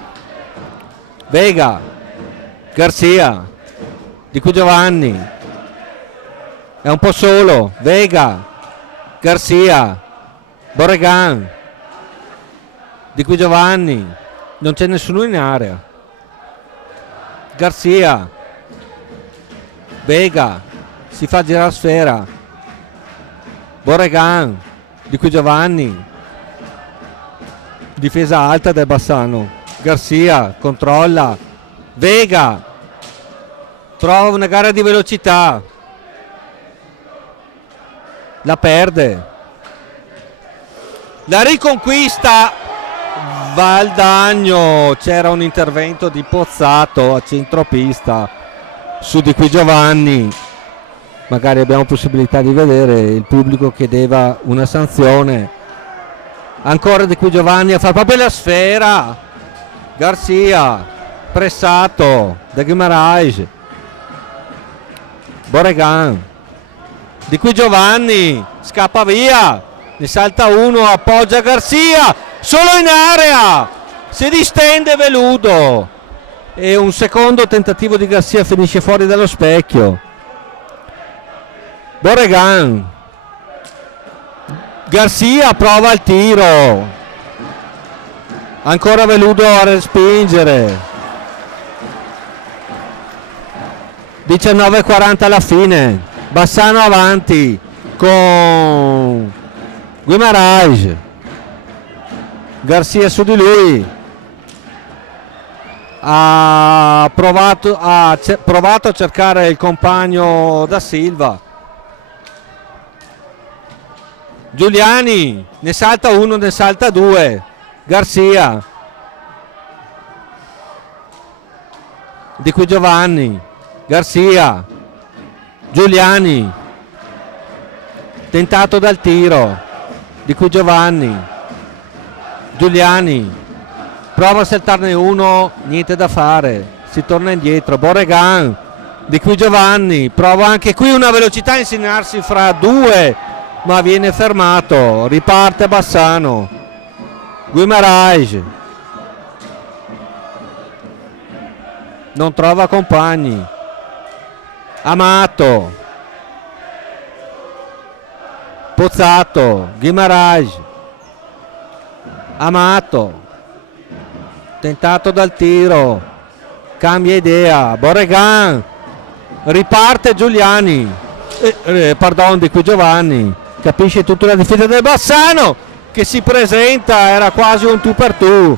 Vega, Garcia, Di Qui Giovanni, è un po' solo, Vega, Garcia, Borregan, Di Qui Giovanni, non c'è nessuno in area. Garcia, Vega, si fa girare sfera, Borregan, Di Qui Giovanni, difesa alta del Bassano. Garcia controlla, Vega trova una gara di velocità, la perde, la riconquista Valdagno. C'era un intervento di Pozzato a centropista su Di Qui Giovanni, magari abbiamo possibilità di vedere, il pubblico chiedeva una sanzione. Ancora Di Qui Giovanni a fare proprio la sfera, Garcia pressato da Guimarães, Borregan, Di Qui Giovanni scappa via, ne salta uno, appoggia Garcia, solo in area, si distende Veludo e un secondo tentativo di Garcia finisce fuori dallo specchio. Borregan, Garcia prova il tiro, ancora Veludo a respingere. 19:40 alla fine, Bassano avanti con Guimarães, Garcia su di lui, ha provato a cercare il compagno da Silva. Giuliani, ne salta uno, ne salta due, Garcia, Di Qui Giovanni, Garcia, Giuliani, tentato dal tiro, Di Qui Giovanni, Giuliani, prova a saltarne uno, niente da fare, si torna indietro, Borregan, Di Qui Giovanni, prova anche qui una velocità a insegnarsi fra due, ma viene fermato, riparte Bassano, Guimarães, non trova compagni, Amato, Pozzato, Guimarães, Amato, tentato dal tiro, cambia idea, Borregan, riparte Giuliani, Di Qui Giovanni, capisce tutta la difesa del Bassano che si presenta, era quasi un tu per tu,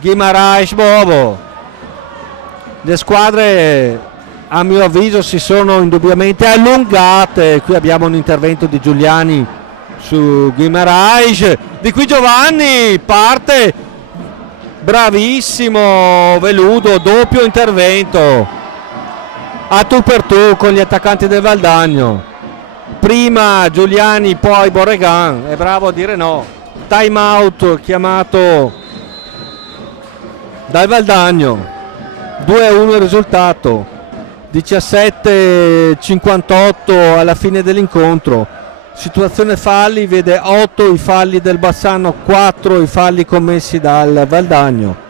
Guimarães Bobo. Le squadre a mio avviso si sono indubbiamente allungate, qui abbiamo un intervento di Giuliani su Guimarães, Di Qui Giovanni parte, bravissimo Veludo, doppio intervento a tu per tu con gli attaccanti del Valdagno, prima Giuliani poi Borregan, è bravo a dire no, time out chiamato dal Valdagno, 2-1 il risultato, 17:58 alla fine dell'incontro. Situazione falli, vede 8 i falli del Bassano, 4 i falli commessi dal Valdagno.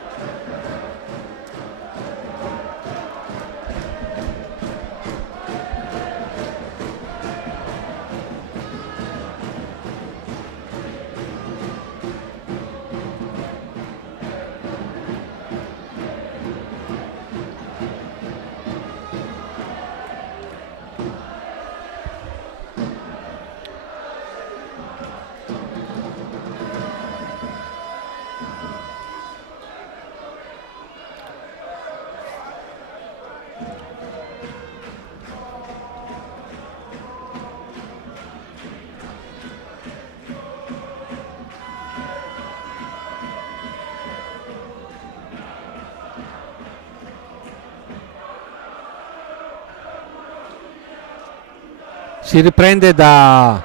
Si riprende da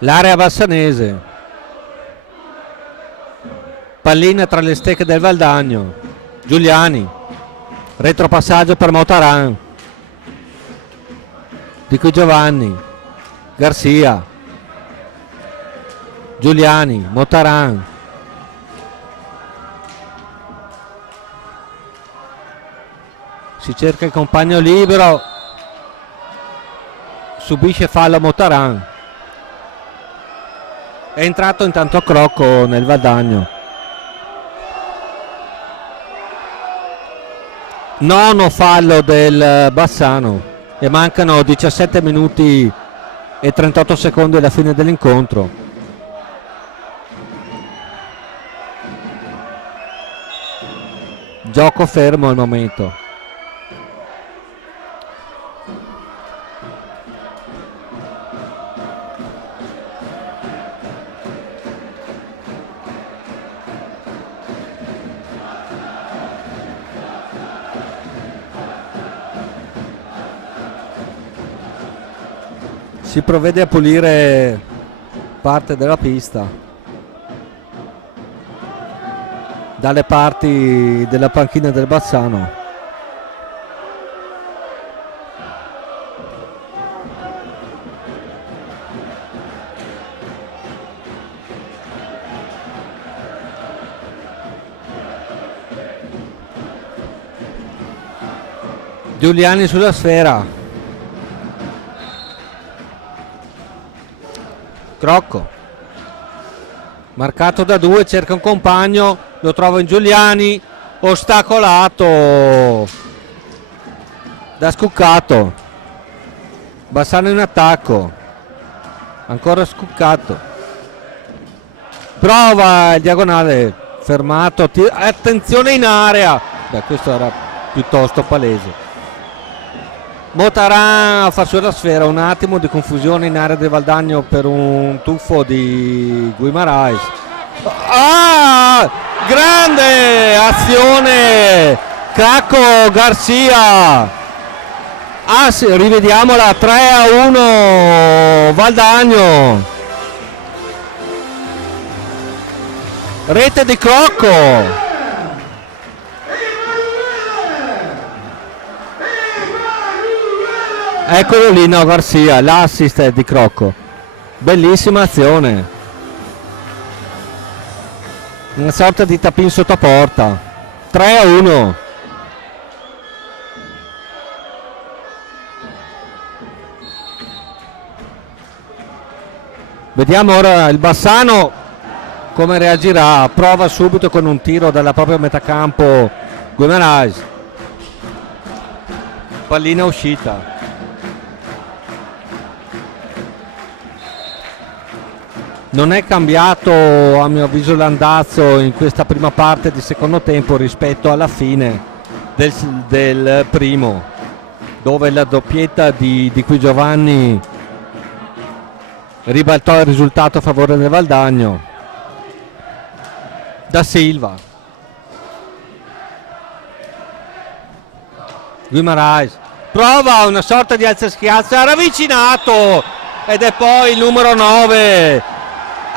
l'area bassanese, pallina tra le stecche del Valdagno, Giuliani, retropassaggio per Motaran, Di Qui Giovanni, Garcia, Giuliani, Motaran, si cerca il compagno libero, subisce fallo Motaran, è entrato intanto Crocco nel Valdagno. Nono fallo del Bassano e mancano 17 minuti e 38 secondi alla fine dell'incontro. Gioco fermo al momento. Si provvede a pulire parte della pista dalle parti della panchina del Bassano. Giuliani sulla sfera. Crocco, marcato da due, cerca un compagno, lo trova in Giuliani, ostacolato da Scuccato. Bassano in attacco, ancora Scuccato, prova il diagonale, fermato, attenzione in area. Beh, questo era piuttosto palese. Motaran fa sulla sfera, un attimo di confusione in area del Valdagno per un tuffo di Guimarães. Grande azione Caco Garcia. Sì, rivediamola, 3-1 Valdagno. Rete di Crocco. Eccolo lì, no, Garcia, l'assist è di Crocco. Bellissima azione. Una sorta di tapin sotto porta. 3-1. Vediamo ora il Bassano come reagirà. Prova subito con un tiro dalla propria metacampo Guimarães. Pallina uscita. Non è cambiato a mio avviso l'andazzo in questa prima parte di secondo tempo rispetto alla fine del primo, dove la doppietta di Qui Giovanni ribaltò il risultato a favore del Valdagno. Da Silva, Guimarães prova una sorta di alza schiaccia, ravvicinato, ed è poi il numero 9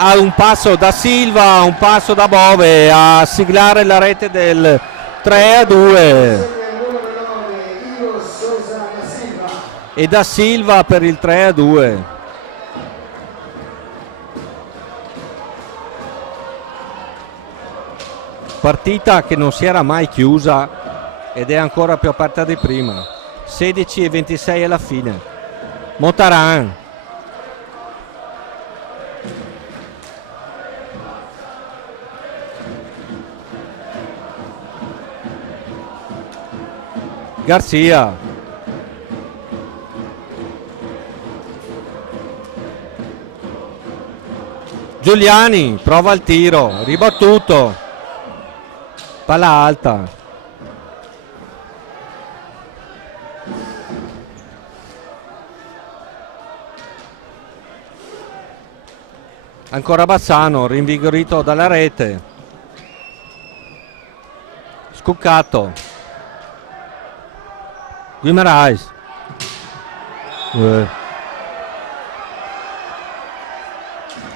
a un passo da Silva, un passo da Bove a siglare la rete del 3-2. E da Silva per il 3-2. Partita che non si era mai chiusa ed è ancora più aperta di prima. 16-26 alla fine. Motaran. Garcia, Giuliani prova il tiro, ribattuto, palla alta. Ancora Bassano, rinvigorito dalla rete. Scuccato. Guimarães.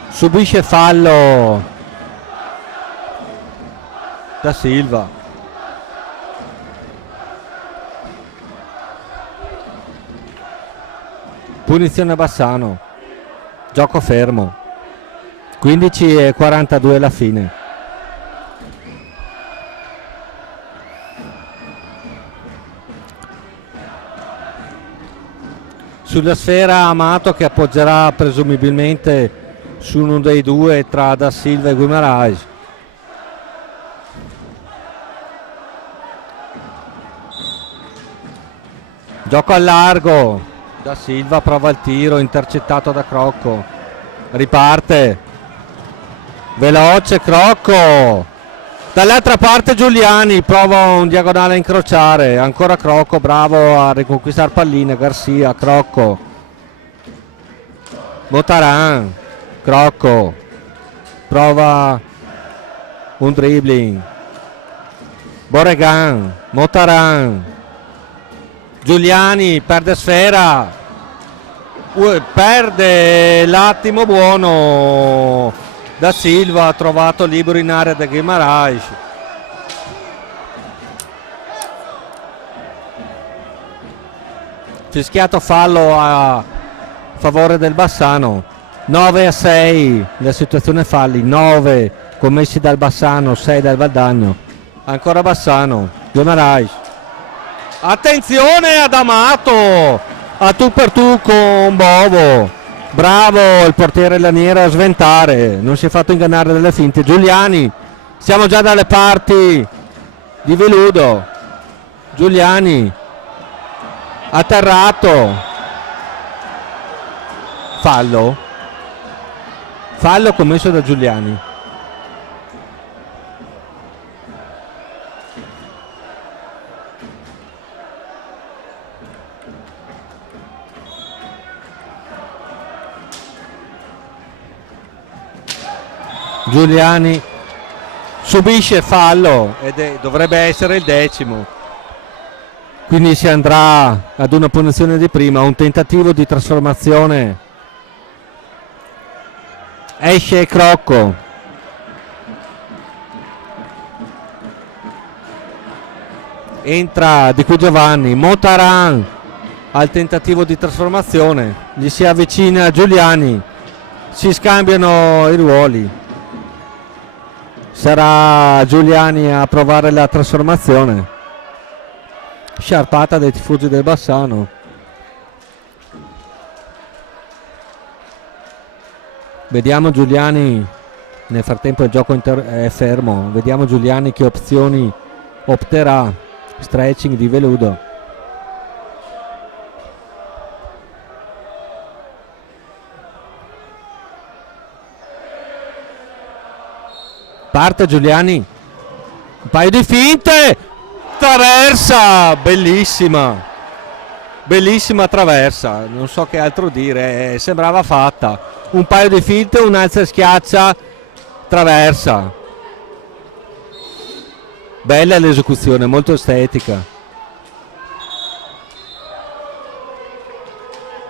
Subisce fallo da Silva. Punizione Bassano. Gioco fermo. 15:42 alla fine. Sulla sfera Amato che appoggerà presumibilmente su uno dei due tra Da Silva e Guimarães. Gioco al largo, Da Silva prova il tiro, intercettato da Crocco, riparte, veloce Crocco, dall'altra parte Giuliani prova un diagonale a incrociare, ancora Crocco bravo a riconquistare palline, Garcia, Crocco, Motaran, Crocco prova un dribbling, Borregan, Motaran, Giuliani perde sfera, perde l'attimo buono, Da Silva ha trovato libero in area da Guimarães. Fischiato fallo a favore del Bassano. 9-6 la situazione falli, 9 commessi dal Bassano, 6 dal Valdagno. Ancora Bassano, Guimarães. Attenzione ad Amato, a tu per tu con Bovo, bravo il portiere Laniero a sventare, non si è fatto ingannare dalle finte. Giuliani, siamo già dalle parti di Veludo, Giuliani atterrato, fallo commesso da Giuliani. Giuliani subisce fallo ed dovrebbe essere il 10º, quindi si andrà ad una punizione di prima, un tentativo di trasformazione, esce Crocco, entra Di Qui Giovanni, Motaran al tentativo di trasformazione, gli si avvicina Giuliani, si scambiano i ruoli. Sarà Giuliani a provare la trasformazione, sciarpata dai tifosi del Bassano. Vediamo Giuliani, nel frattempo il gioco è fermo, vediamo Giuliani che opzioni opterà. Stretching di Veludo. Parte Giuliani, un paio di finte, traversa, bellissima traversa, non so che altro dire, sembrava fatta, un paio di finte, un alza e schiaccia, traversa, bella l'esecuzione, molto estetica.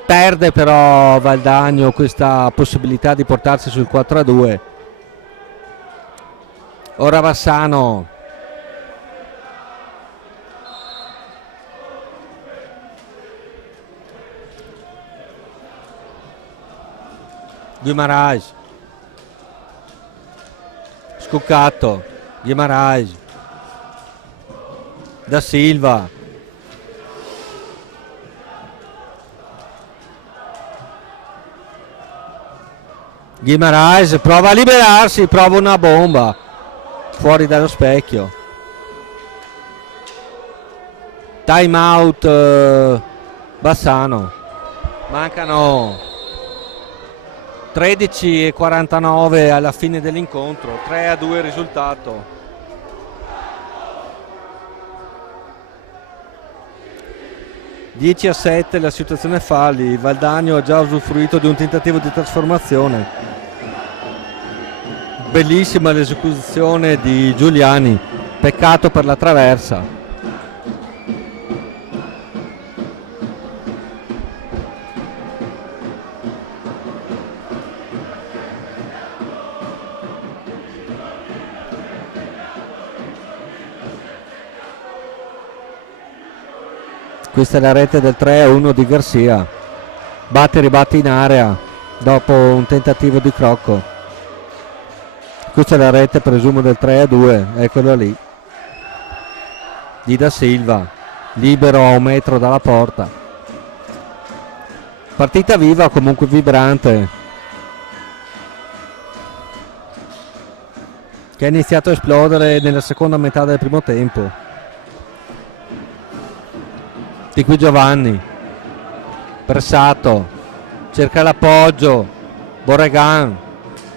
Perde però Valdagno questa possibilità di portarsi sul 4-2. Ora Bassano, Guimarães, Scuccato, Guimarães, Da Silva, Guimarães prova a liberarsi, prova una bomba fuori dallo specchio. Time out Bassano, mancano 13:49 alla fine dell'incontro, 3-2 il risultato. (10-7) la situazione falli, Valdagno ha già usufruito di un tentativo di trasformazione. Bellissima l'esecuzione di Giuliani, peccato per la traversa. Questa è la rete del 3-1 di Garcia, batte e ribatte in area dopo un tentativo di Crocco. Questa è la rete presumo del 3-2, eccolo lì, di Da Silva, libero a 1 metro dalla porta. Partita viva, comunque vibrante, che è iniziato a esplodere nella seconda metà del primo tempo. Di qui Giovanni, pressato, cerca l'appoggio, Borregan,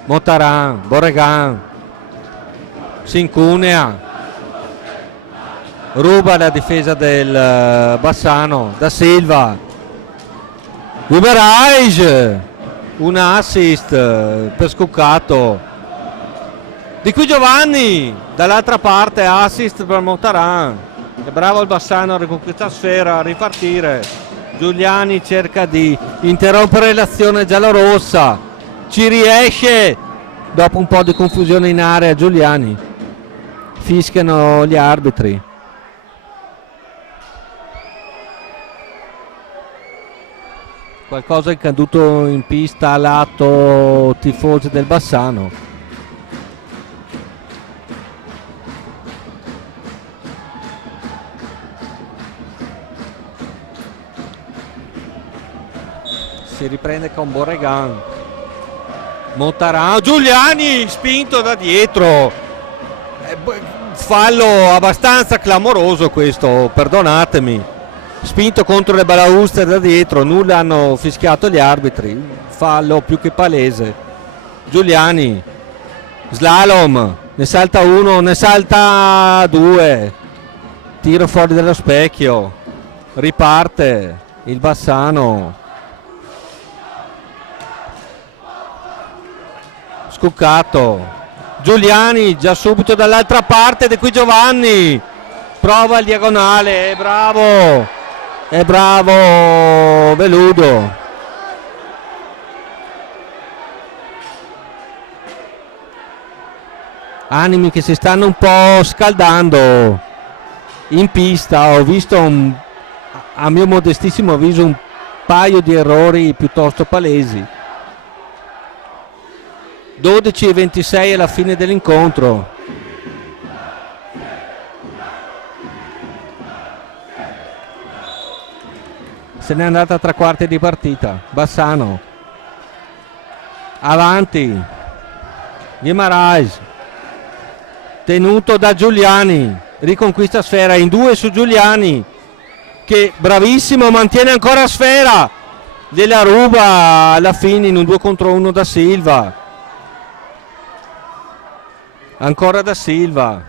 Montaran, Borregan, si incunea, ruba la difesa del Bassano, Da Silva, Guimarães, un assist per Scuccato, di qui Giovanni, dall'altra parte assist per Montaran, è bravo il Bassano a riconquistare sfera, a ripartire, Giuliani cerca di interrompere l'azione giallorossa, ci riesce dopo un po' di confusione in area. Giuliani, fischiano gli arbitri. Qualcosa è caduto in pista a lato tifosi del Bassano. Si riprende con Borregan, Montaran, Giuliani spinto da dietro, fallo abbastanza clamoroso questo, perdonatemi, spinto contro le balaustre da dietro, nulla hanno fischiato gli arbitri, fallo più che palese. Giuliani, slalom, ne salta uno, ne salta due, tiro fuori dallo specchio, riparte il Bassano. Scuccato, Giuliani già subito dall'altra parte, di qui Giovanni, prova il diagonale, è bravo Veludo. Animi che si stanno un po' scaldando in pista, ho visto a mio modestissimo avviso un paio di errori piuttosto palesi. 12:26 alla fine dell'incontro. Se n'è andata a 3/4 di partita. Bassano avanti, Guimarães tenuto da Giuliani, riconquista sfera in 2 su Giuliani che bravissimo, mantiene ancora sfera, gliela ruba alla fine in un 2 contro 1 Da Silva. Ancora Da Silva,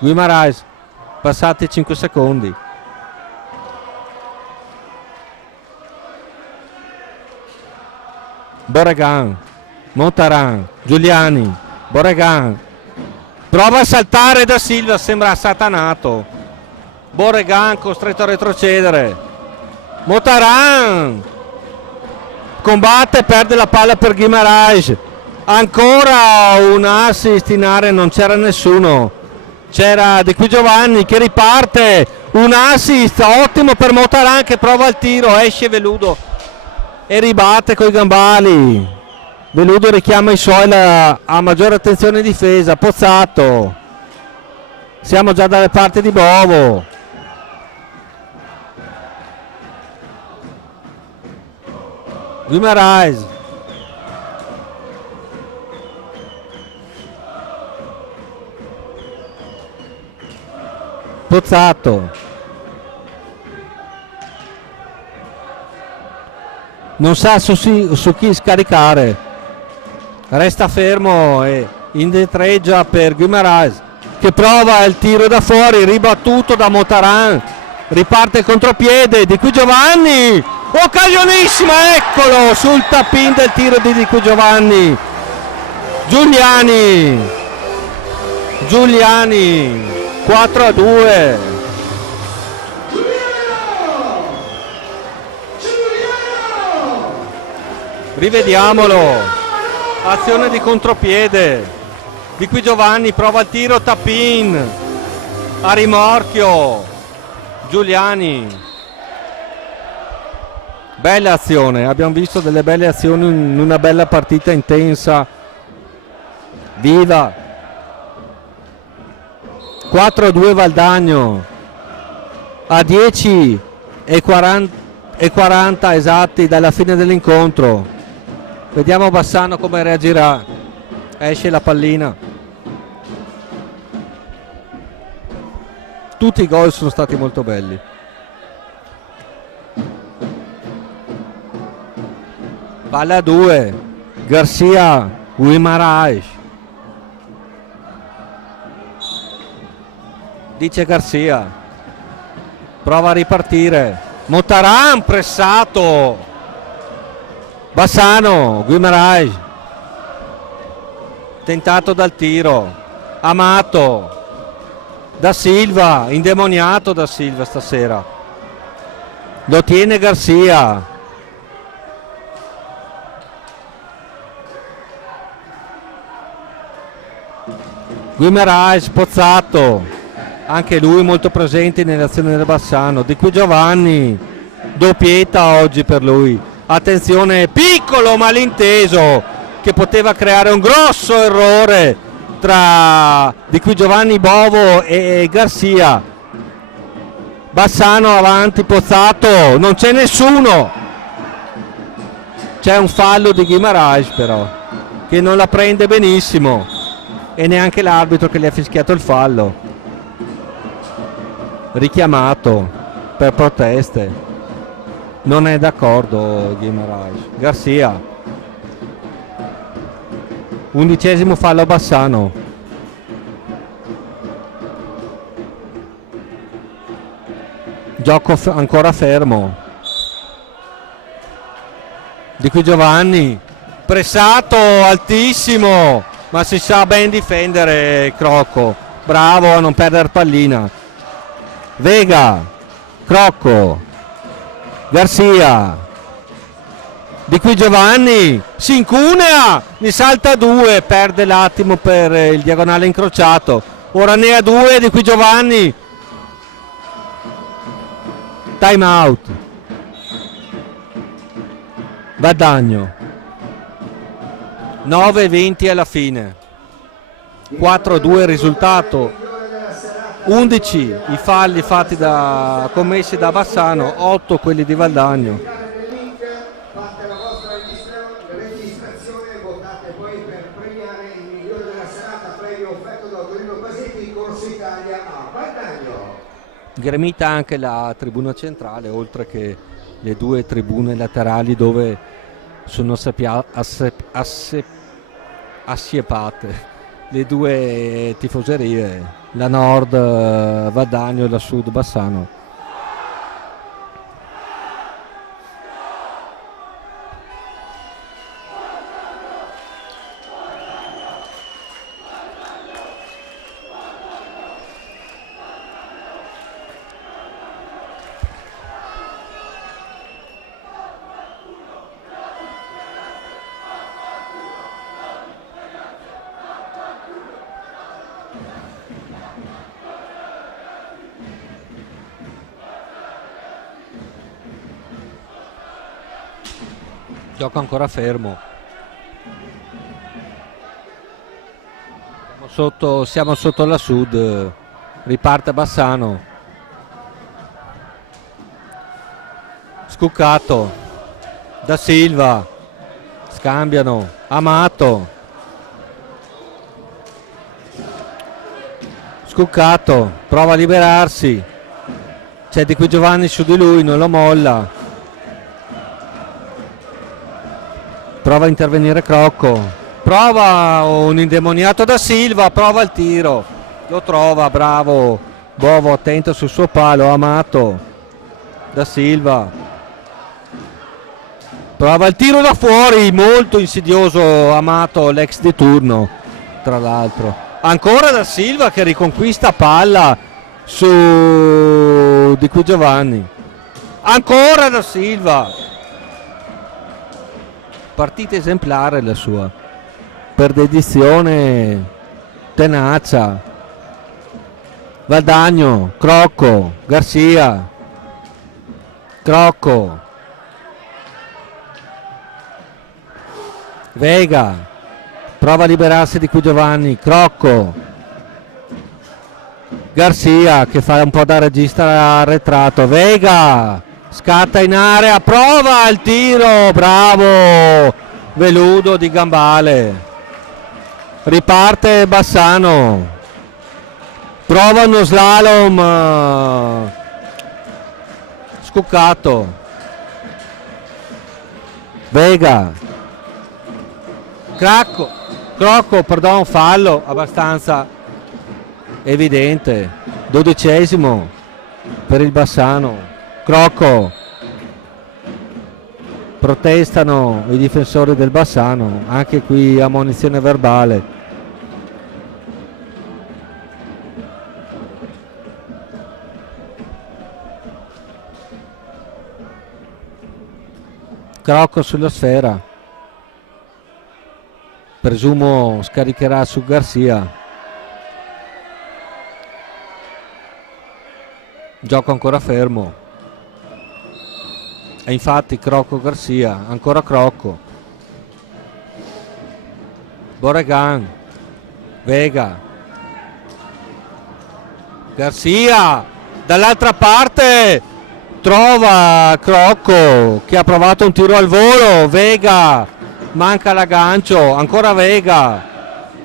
Guimarães, passati 5 secondi. Borregan, Montaran, Giuliani, Borregan, prova a saltare Da Silva, sembra satanato. Borregan costretto a retrocedere. Montaran combatte, perde la palla per Guimarães. Ancora un assist in area, non c'era nessuno, c'era di qui Giovanni che riparte, un assist ottimo per Montaran che prova il tiro, esce Veludo e ribatte coi gambali. Veludo richiama i suoi a maggiore attenzione in difesa. Pozzato, siamo già dalle parti di Bovo. Guimarães, Pozzato, non sa su chi scaricare, resta fermo e indietreggia per Guimarães che prova il tiro da fuori, ribattuto da Montaran, riparte il contropiede, di qui Giovanni, occasionissima, eccolo sul tap-in del tiro di qui Giovanni. Giuliani 4-2. Rivediamolo, azione di contropiede, di qui Giovanni prova il tiro, tap-in a rimorchio. Giuliani, bella azione, abbiamo visto delle belle azioni in una bella partita intensa viva. 4-2 Valdagno, a 10 e 40 esatti dalla fine dell'incontro. Vediamo Bassano come reagirà. Esce la pallina. Tutti i gol sono stati molto belli. Palla a 2, Garcia, Guimarães. Dice Garcia, prova a ripartire, Motaran pressato, Bassano, Guimarães, tentato dal tiro, Amato, Da Silva, indemoniato Da Silva stasera, lo tiene Garcia. Guimarães, Pozzato, anche lui molto presente nell'azione del Bassano. Di qui Giovanni, doppietta oggi per lui. Attenzione, piccolo malinteso che poteva creare un grosso errore tra Di qui Giovanni, Bovo e Garcia. Bassano avanti, Pozzato, non c'è nessuno. C'è un fallo di Guimarães però, che non la prende benissimo. E neanche l'arbitro che gli ha fischiato il fallo, richiamato per proteste, non è d'accordo Guimarães. Garcia, 11° fallo a Bassano. Gioco ancora fermo. Di qui Giovanni, pressato altissimo, ma si sa ben difendere Crocco, bravo a non perdere pallina. Vega, Crocco, Garcia, Di qui Giovanni, si incunea, ne salta 2, perde l'attimo per il diagonale incrociato, ora ne ha 2 Di qui Giovanni, time out. Valdagno, 9-20 alla fine, 4-2 il risultato, 11 i falli fatti commessi da Bassano, 8 quelli di Valdagno. Fate la vostra registrazione, votate poi per premiare il migliore della serata, premio offerto da Torino Pasetti, Corso Italia a Valdagno. Gremita anche la tribuna centrale, oltre che le 2 tribune laterali dove sono assiepate le 2 tifoserie, la nord Valdagno e la sud Bassano. Gioco ancora fermo. Siamo sotto la sud. Riparte Bassano. Scuccato. Da Silva. Scambiano. Amato. Scuccato. Prova a liberarsi. C'è Di qui Giovanni su di lui, non lo molla. Prova a intervenire Crocco, prova un indemoniato Da Silva, prova il tiro, lo trova, bravo Bovo, attento sul suo palo. Amato, Da Silva, prova il tiro da fuori, molto insidioso Amato, l'ex di turno tra l'altro. Ancora Da Silva che riconquista palla su Di qui Giovanni, ancora Da Silva. Partita esemplare la sua, per dedizione, tenacia. Valdagno, Crocco, Garcia, Crocco, Vega, prova a liberarsi di qui Giovanni, Crocco, Garcia che fa un po' da regista arretrato, Vega scatta in area, prova il tiro, bravo Veludo di Gambale, riparte Bassano, prova uno slalom scuccato, Vega, Crocco, perdon, fallo abbastanza evidente, 12° per il Bassano. Crocco, protestano i difensori del Bassano, anche qui ammonizione verbale. Crocco sulla sfera, presumo scaricherà su Garcia, gioco ancora fermo. E infatti Crocco Garcia, ancora Crocco, Borregan, Vega, Garcia, dall'altra parte trova Crocco che ha provato un tiro al volo, Vega, manca l'aggancio, ancora Vega,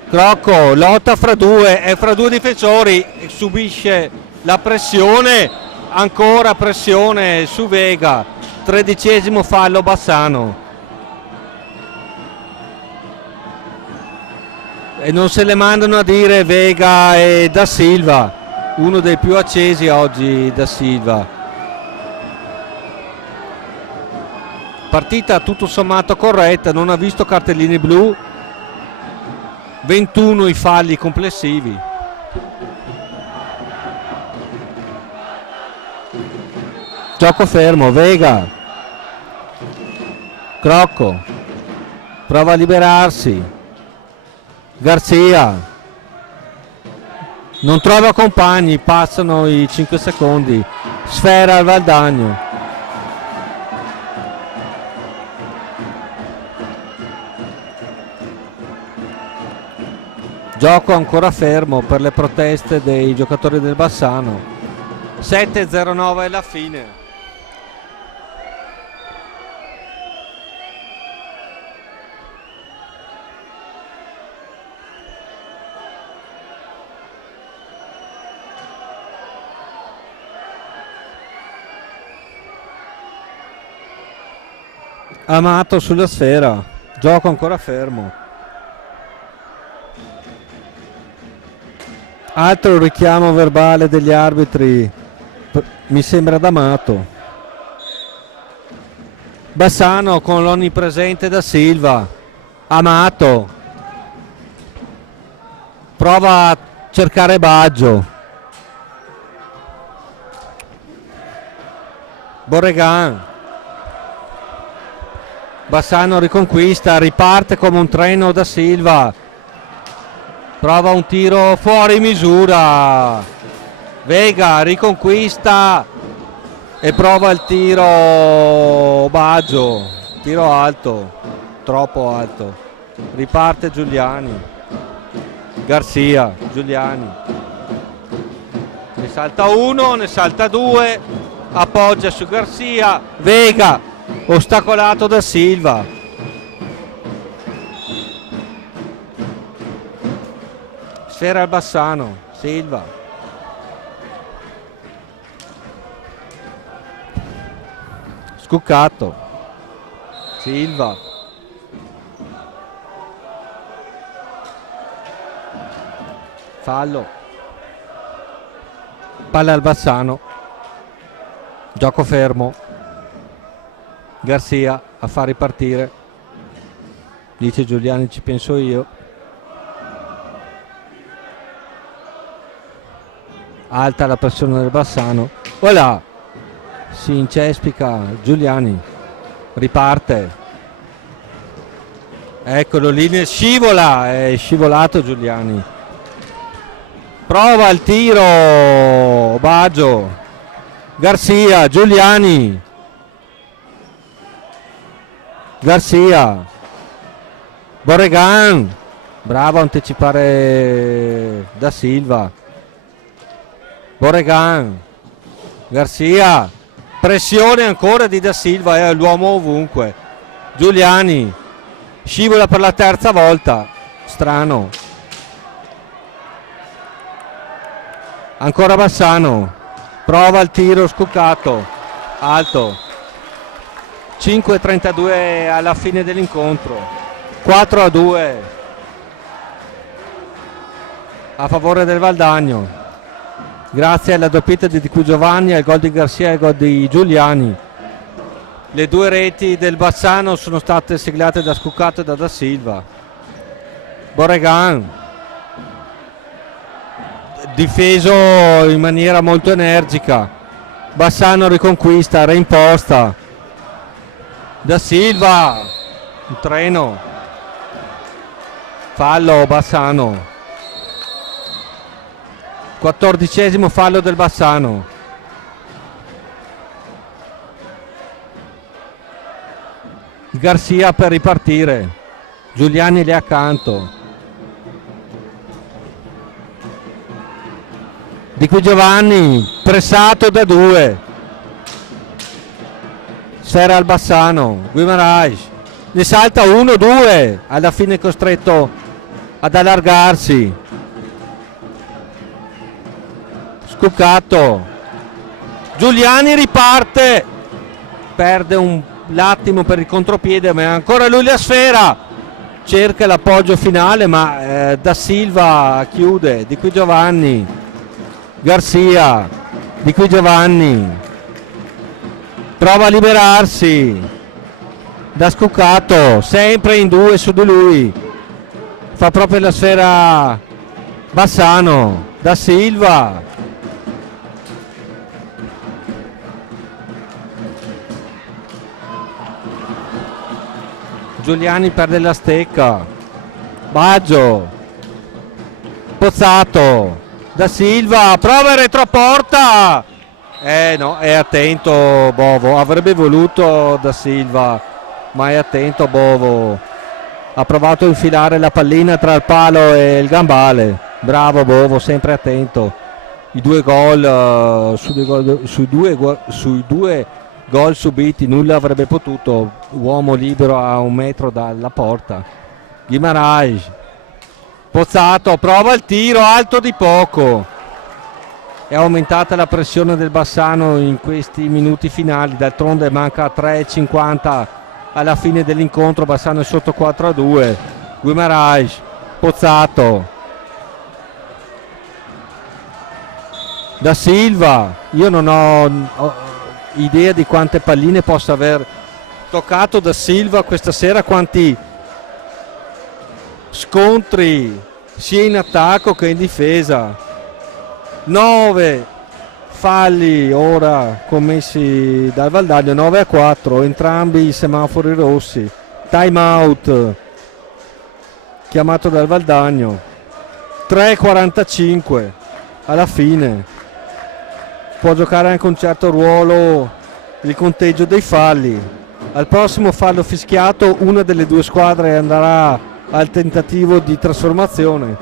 Crocco lotta fra due difensori, subisce la pressione, ancora pressione su Vega, 13° fallo Bassano. E non se le mandano a dire Vega e Da Silva, uno dei più accesi oggi Da Silva. Partita tutto sommato corretta, non ha visto cartellini blu, 21 i falli complessivi. Gioco fermo, Vega, Crocco, prova a liberarsi, Garcia, non trova compagni, passano i 5 secondi, sfera al Valdagno. Gioco ancora fermo per le proteste dei giocatori del Bassano, 7:09 è la fine. Amato sulla sfera, gioco ancora fermo. Altro richiamo verbale degli arbitri, mi sembra d'Amato. Bassano con l'onnipresente Da Silva, Amato, prova a cercare Baggio, Borregan, Bassano riconquista, riparte come un treno Da Silva, prova un tiro fuori misura, Vega riconquista e prova il tiro Baggio, tiro alto, troppo alto, riparte Giuliani, Garcia, Giuliani, ne salta uno, ne salta due, appoggia su Garcia, Vega ostacolato Da Silva, sfera al Bassano, Silva, scuccato, Silva, fallo, palla al Bassano, gioco fermo, Garcia a far ripartire, dice Giuliani ci penso io, alta la pressione del Bassano, voilà, si incespica Giuliani, riparte, eccolo lì, scivola, è scivolato Giuliani, prova il tiro Baggio, Garcia, Giuliani, Garcia, Borregan, bravo a anticipare Da Silva. Borregan, Garcia, pressione ancora di Da Silva, è l'uomo ovunque. Giuliani scivola per la terza volta, strano. Ancora Bassano, prova il tiro scuccato, alto. 5:32 alla fine dell'incontro, 4-2 a favore del Valdagno, grazie alla doppietta di Di Giovanni, al gol di Garcia e al gol di Giuliani. Le due reti del Bassano sono state siglate da Scuccato e da Silva. Borregan, difeso in maniera molto energica. Bassano riconquista, reimposta. Da Silva, un treno, fallo Bassano, 14° fallo del Bassano. Garcia per ripartire, Giuliani lì accanto. Di qui Giovanni, pressato da due. Sfera al Bassano, Guimarães, ne salta 1-2, alla fine costretto ad allargarsi. Scuccato, Giuliani riparte, perde l'attimo per il contropiede, ma è ancora lui la sfera, cerca l'appoggio finale, ma Da Silva chiude. Di qui Giovanni, Garcia, di qui Giovanni, prova a liberarsi da Scuccato, sempre in due su di lui, fa proprio la sfera Bassano. Da Silva, Giuliani perde la stecca, Baggio, Pozzato, Da Silva, prova il retroporta. No, è attento Bovo, avrebbe voluto Da Silva, ma è attento Bovo. Ha provato a infilare la pallina tra il palo e il gambale. Bravo Bovo, sempre attento. I due gol, sui due gol subiti, nulla avrebbe potuto. Uomo libero a 1 metro dalla porta. Guimarães, Pozzato, prova il tiro, alto di poco. È aumentata la pressione del Bassano in questi minuti finali, d'altronde manca 3:50 alla fine dell'incontro. Bassano è sotto 4-2. Guimarães, Pozzato, Da Silva, io non ho idea di quante palline possa aver toccato Da Silva questa sera, quanti scontri sia in attacco che in difesa. 9 falli ora commessi dal Valdagno, 9-4, entrambi i semafori rossi. Time out chiamato dal Valdagno, 3:45 alla fine. Può giocare anche un certo ruolo il conteggio dei falli. Al prossimo fallo fischiato una delle due squadre andrà al tentativo di trasformazione.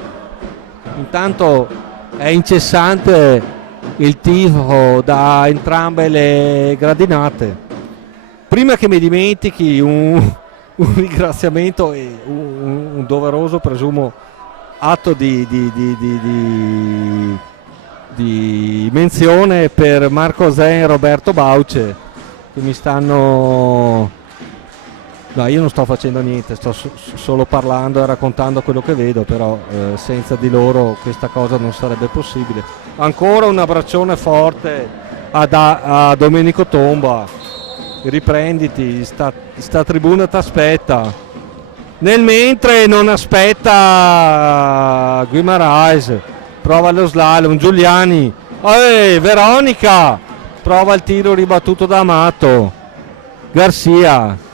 Intanto è incessante il tifo da entrambe le gradinate. Prima che mi dimentichi un ringraziamento e un doveroso, presumo, atto di menzione per Marco Zen e Roberto Bauce, che mi stanno... No, io non sto facendo niente, sto solo parlando e raccontando quello che vedo, però senza di loro questa cosa non sarebbe possibile. Ancora un abbraccione forte a Domenico Tomba, riprenditi, sta tribuna ti aspetta. Nel mentre non aspetta Guimarães, prova lo slalom, Giuliani, Veronica, prova il tiro ribattuto da Amato, Garcia,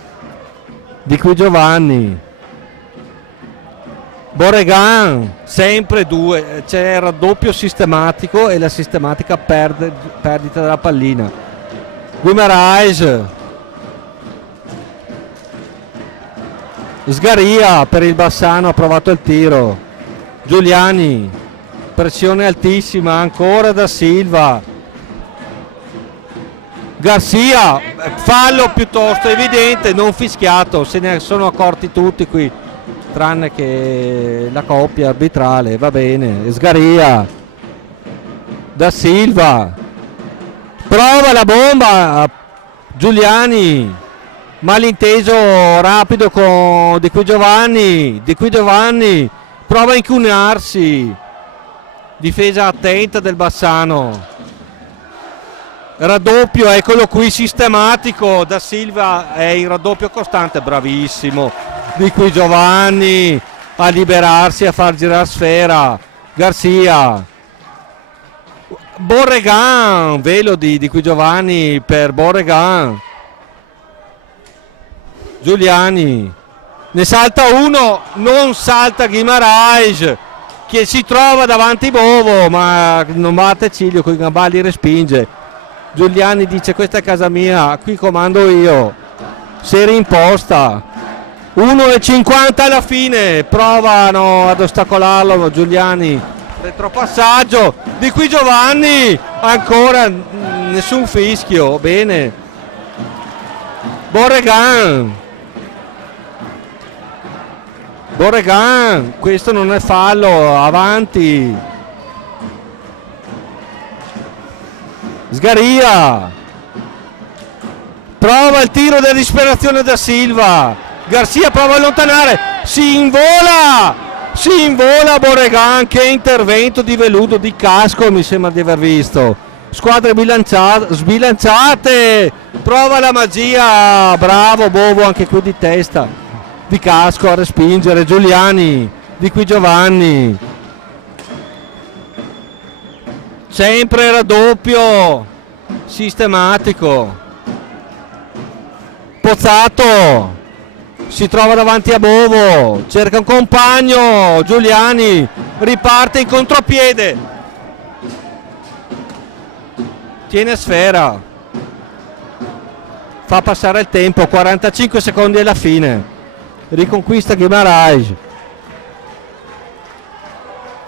di qui Giovanni, Borregan, sempre due, c'è il raddoppio sistematico e la sistematica perdita della pallina. Guimarães, Sgaria per il Bassano, ha provato il tiro. Giuliani, pressione altissima, ancora da Silva. Garcia, fallo piuttosto evidente, non fischiato, se ne sono accorti tutti qui, tranne che la coppia arbitrale. Va bene. Sgaria, da Silva, prova la bomba, Giuliani, malinteso rapido con Di Qui Giovanni. Di Qui Giovanni prova a incunarsi, difesa attenta del Bassano. Raddoppio, eccolo qui, sistematico. Da Silva è in raddoppio costante, bravissimo Di Qui Giovanni a liberarsi, a far girare sfera. Garcia, Borregan, velo di Qui Giovanni per Borregan. Giuliani, ne salta uno, non salta Guimaraes, che si trova davanti Bovo, ma non batte ciglio, con i gambali respinge. Giuliani dice: questa è casa mia, qui comando io. Serie imposta. 1,50 alla fine, provano ad ostacolarlo. Giuliani, retropassaggio. Di Qui Giovanni, ancora nessun fischio. Bene. Borregan, questo non è fallo, avanti. Sgaria, prova il tiro della disperazione da Silva. Garcia prova a allontanare, si invola Borregan. Che intervento di veludo, di casco mi sembra di aver visto. Squadre sbilanciate, prova la magia, bravo Bovo, anche qui di testa, di casco a respingere. Giuliani, Di Qui Giovanni, sempre raddoppio sistematico. Pozzato si trova davanti a Bovo, cerca un compagno. Giuliani riparte in contropiede, tiene sfera, fa passare il tempo. 45 secondi alla fine, riconquista Guimaraes.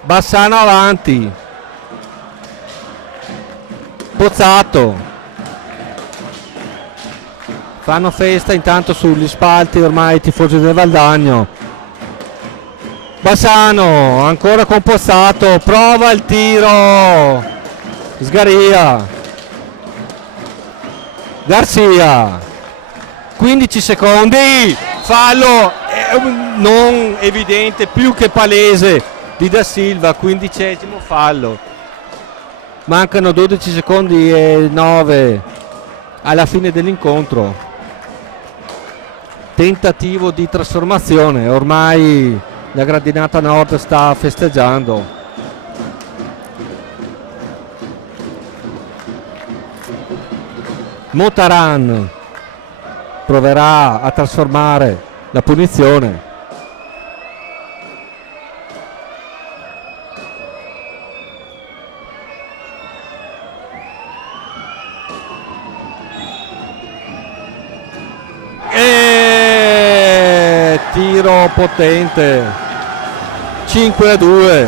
Bassano avanti. Pozzato, fanno festa intanto sugli spalti ormai i tifosi del Valdagno. Bassano ancora con Pozzato, prova il tiro. Sgaria, Garcia, 15 secondi, fallo non evidente, più che palese di Da Silva. 15° fallo. Mancano 12 secondi e 9 alla fine dell'incontro. Tentativo di trasformazione, ormai la gradinata nord sta festeggiando. Motaran proverà a trasformare la punizione. Tiro potente, 5-2,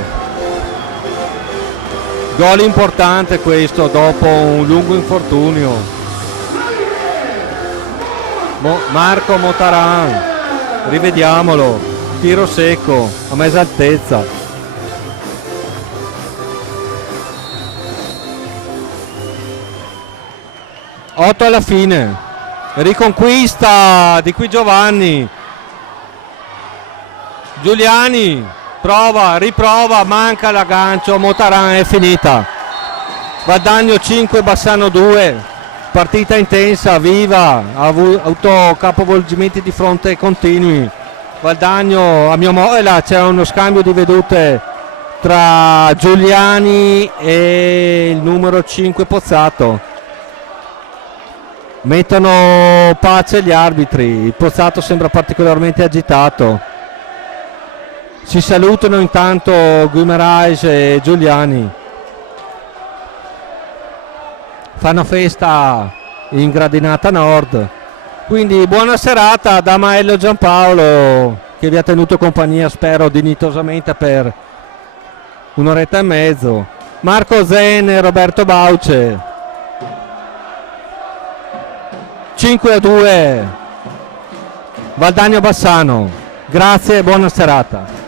gol importante questo dopo un lungo infortunio. Marco Motaran, rivediamolo, tiro secco a mezza altezza. Otto alla fine, riconquista Di Qui Giovanni. Giuliani prova, riprova, manca l'aggancio. Motaran, è finita. Valdagno 5, Bassano 2. Partita intensa, viva, ha avuto capovolgimenti di fronte continui. Valdagno, a mio modo, c'è uno scambio di vedute tra Giuliani e il numero 5 Pozzato. Mettono pace gli arbitri. Pozzato sembra particolarmente agitato. Si salutano intanto Guimaraes e Giuliani. Fanno festa in gradinata nord. Quindi buona serata da Maello Giampaolo, che vi ha tenuto compagnia, spero dignitosamente, per un'oretta e mezzo. Marco Zen e Roberto Bauce. 5-2 Valdagno Bassano. Grazie e buona serata.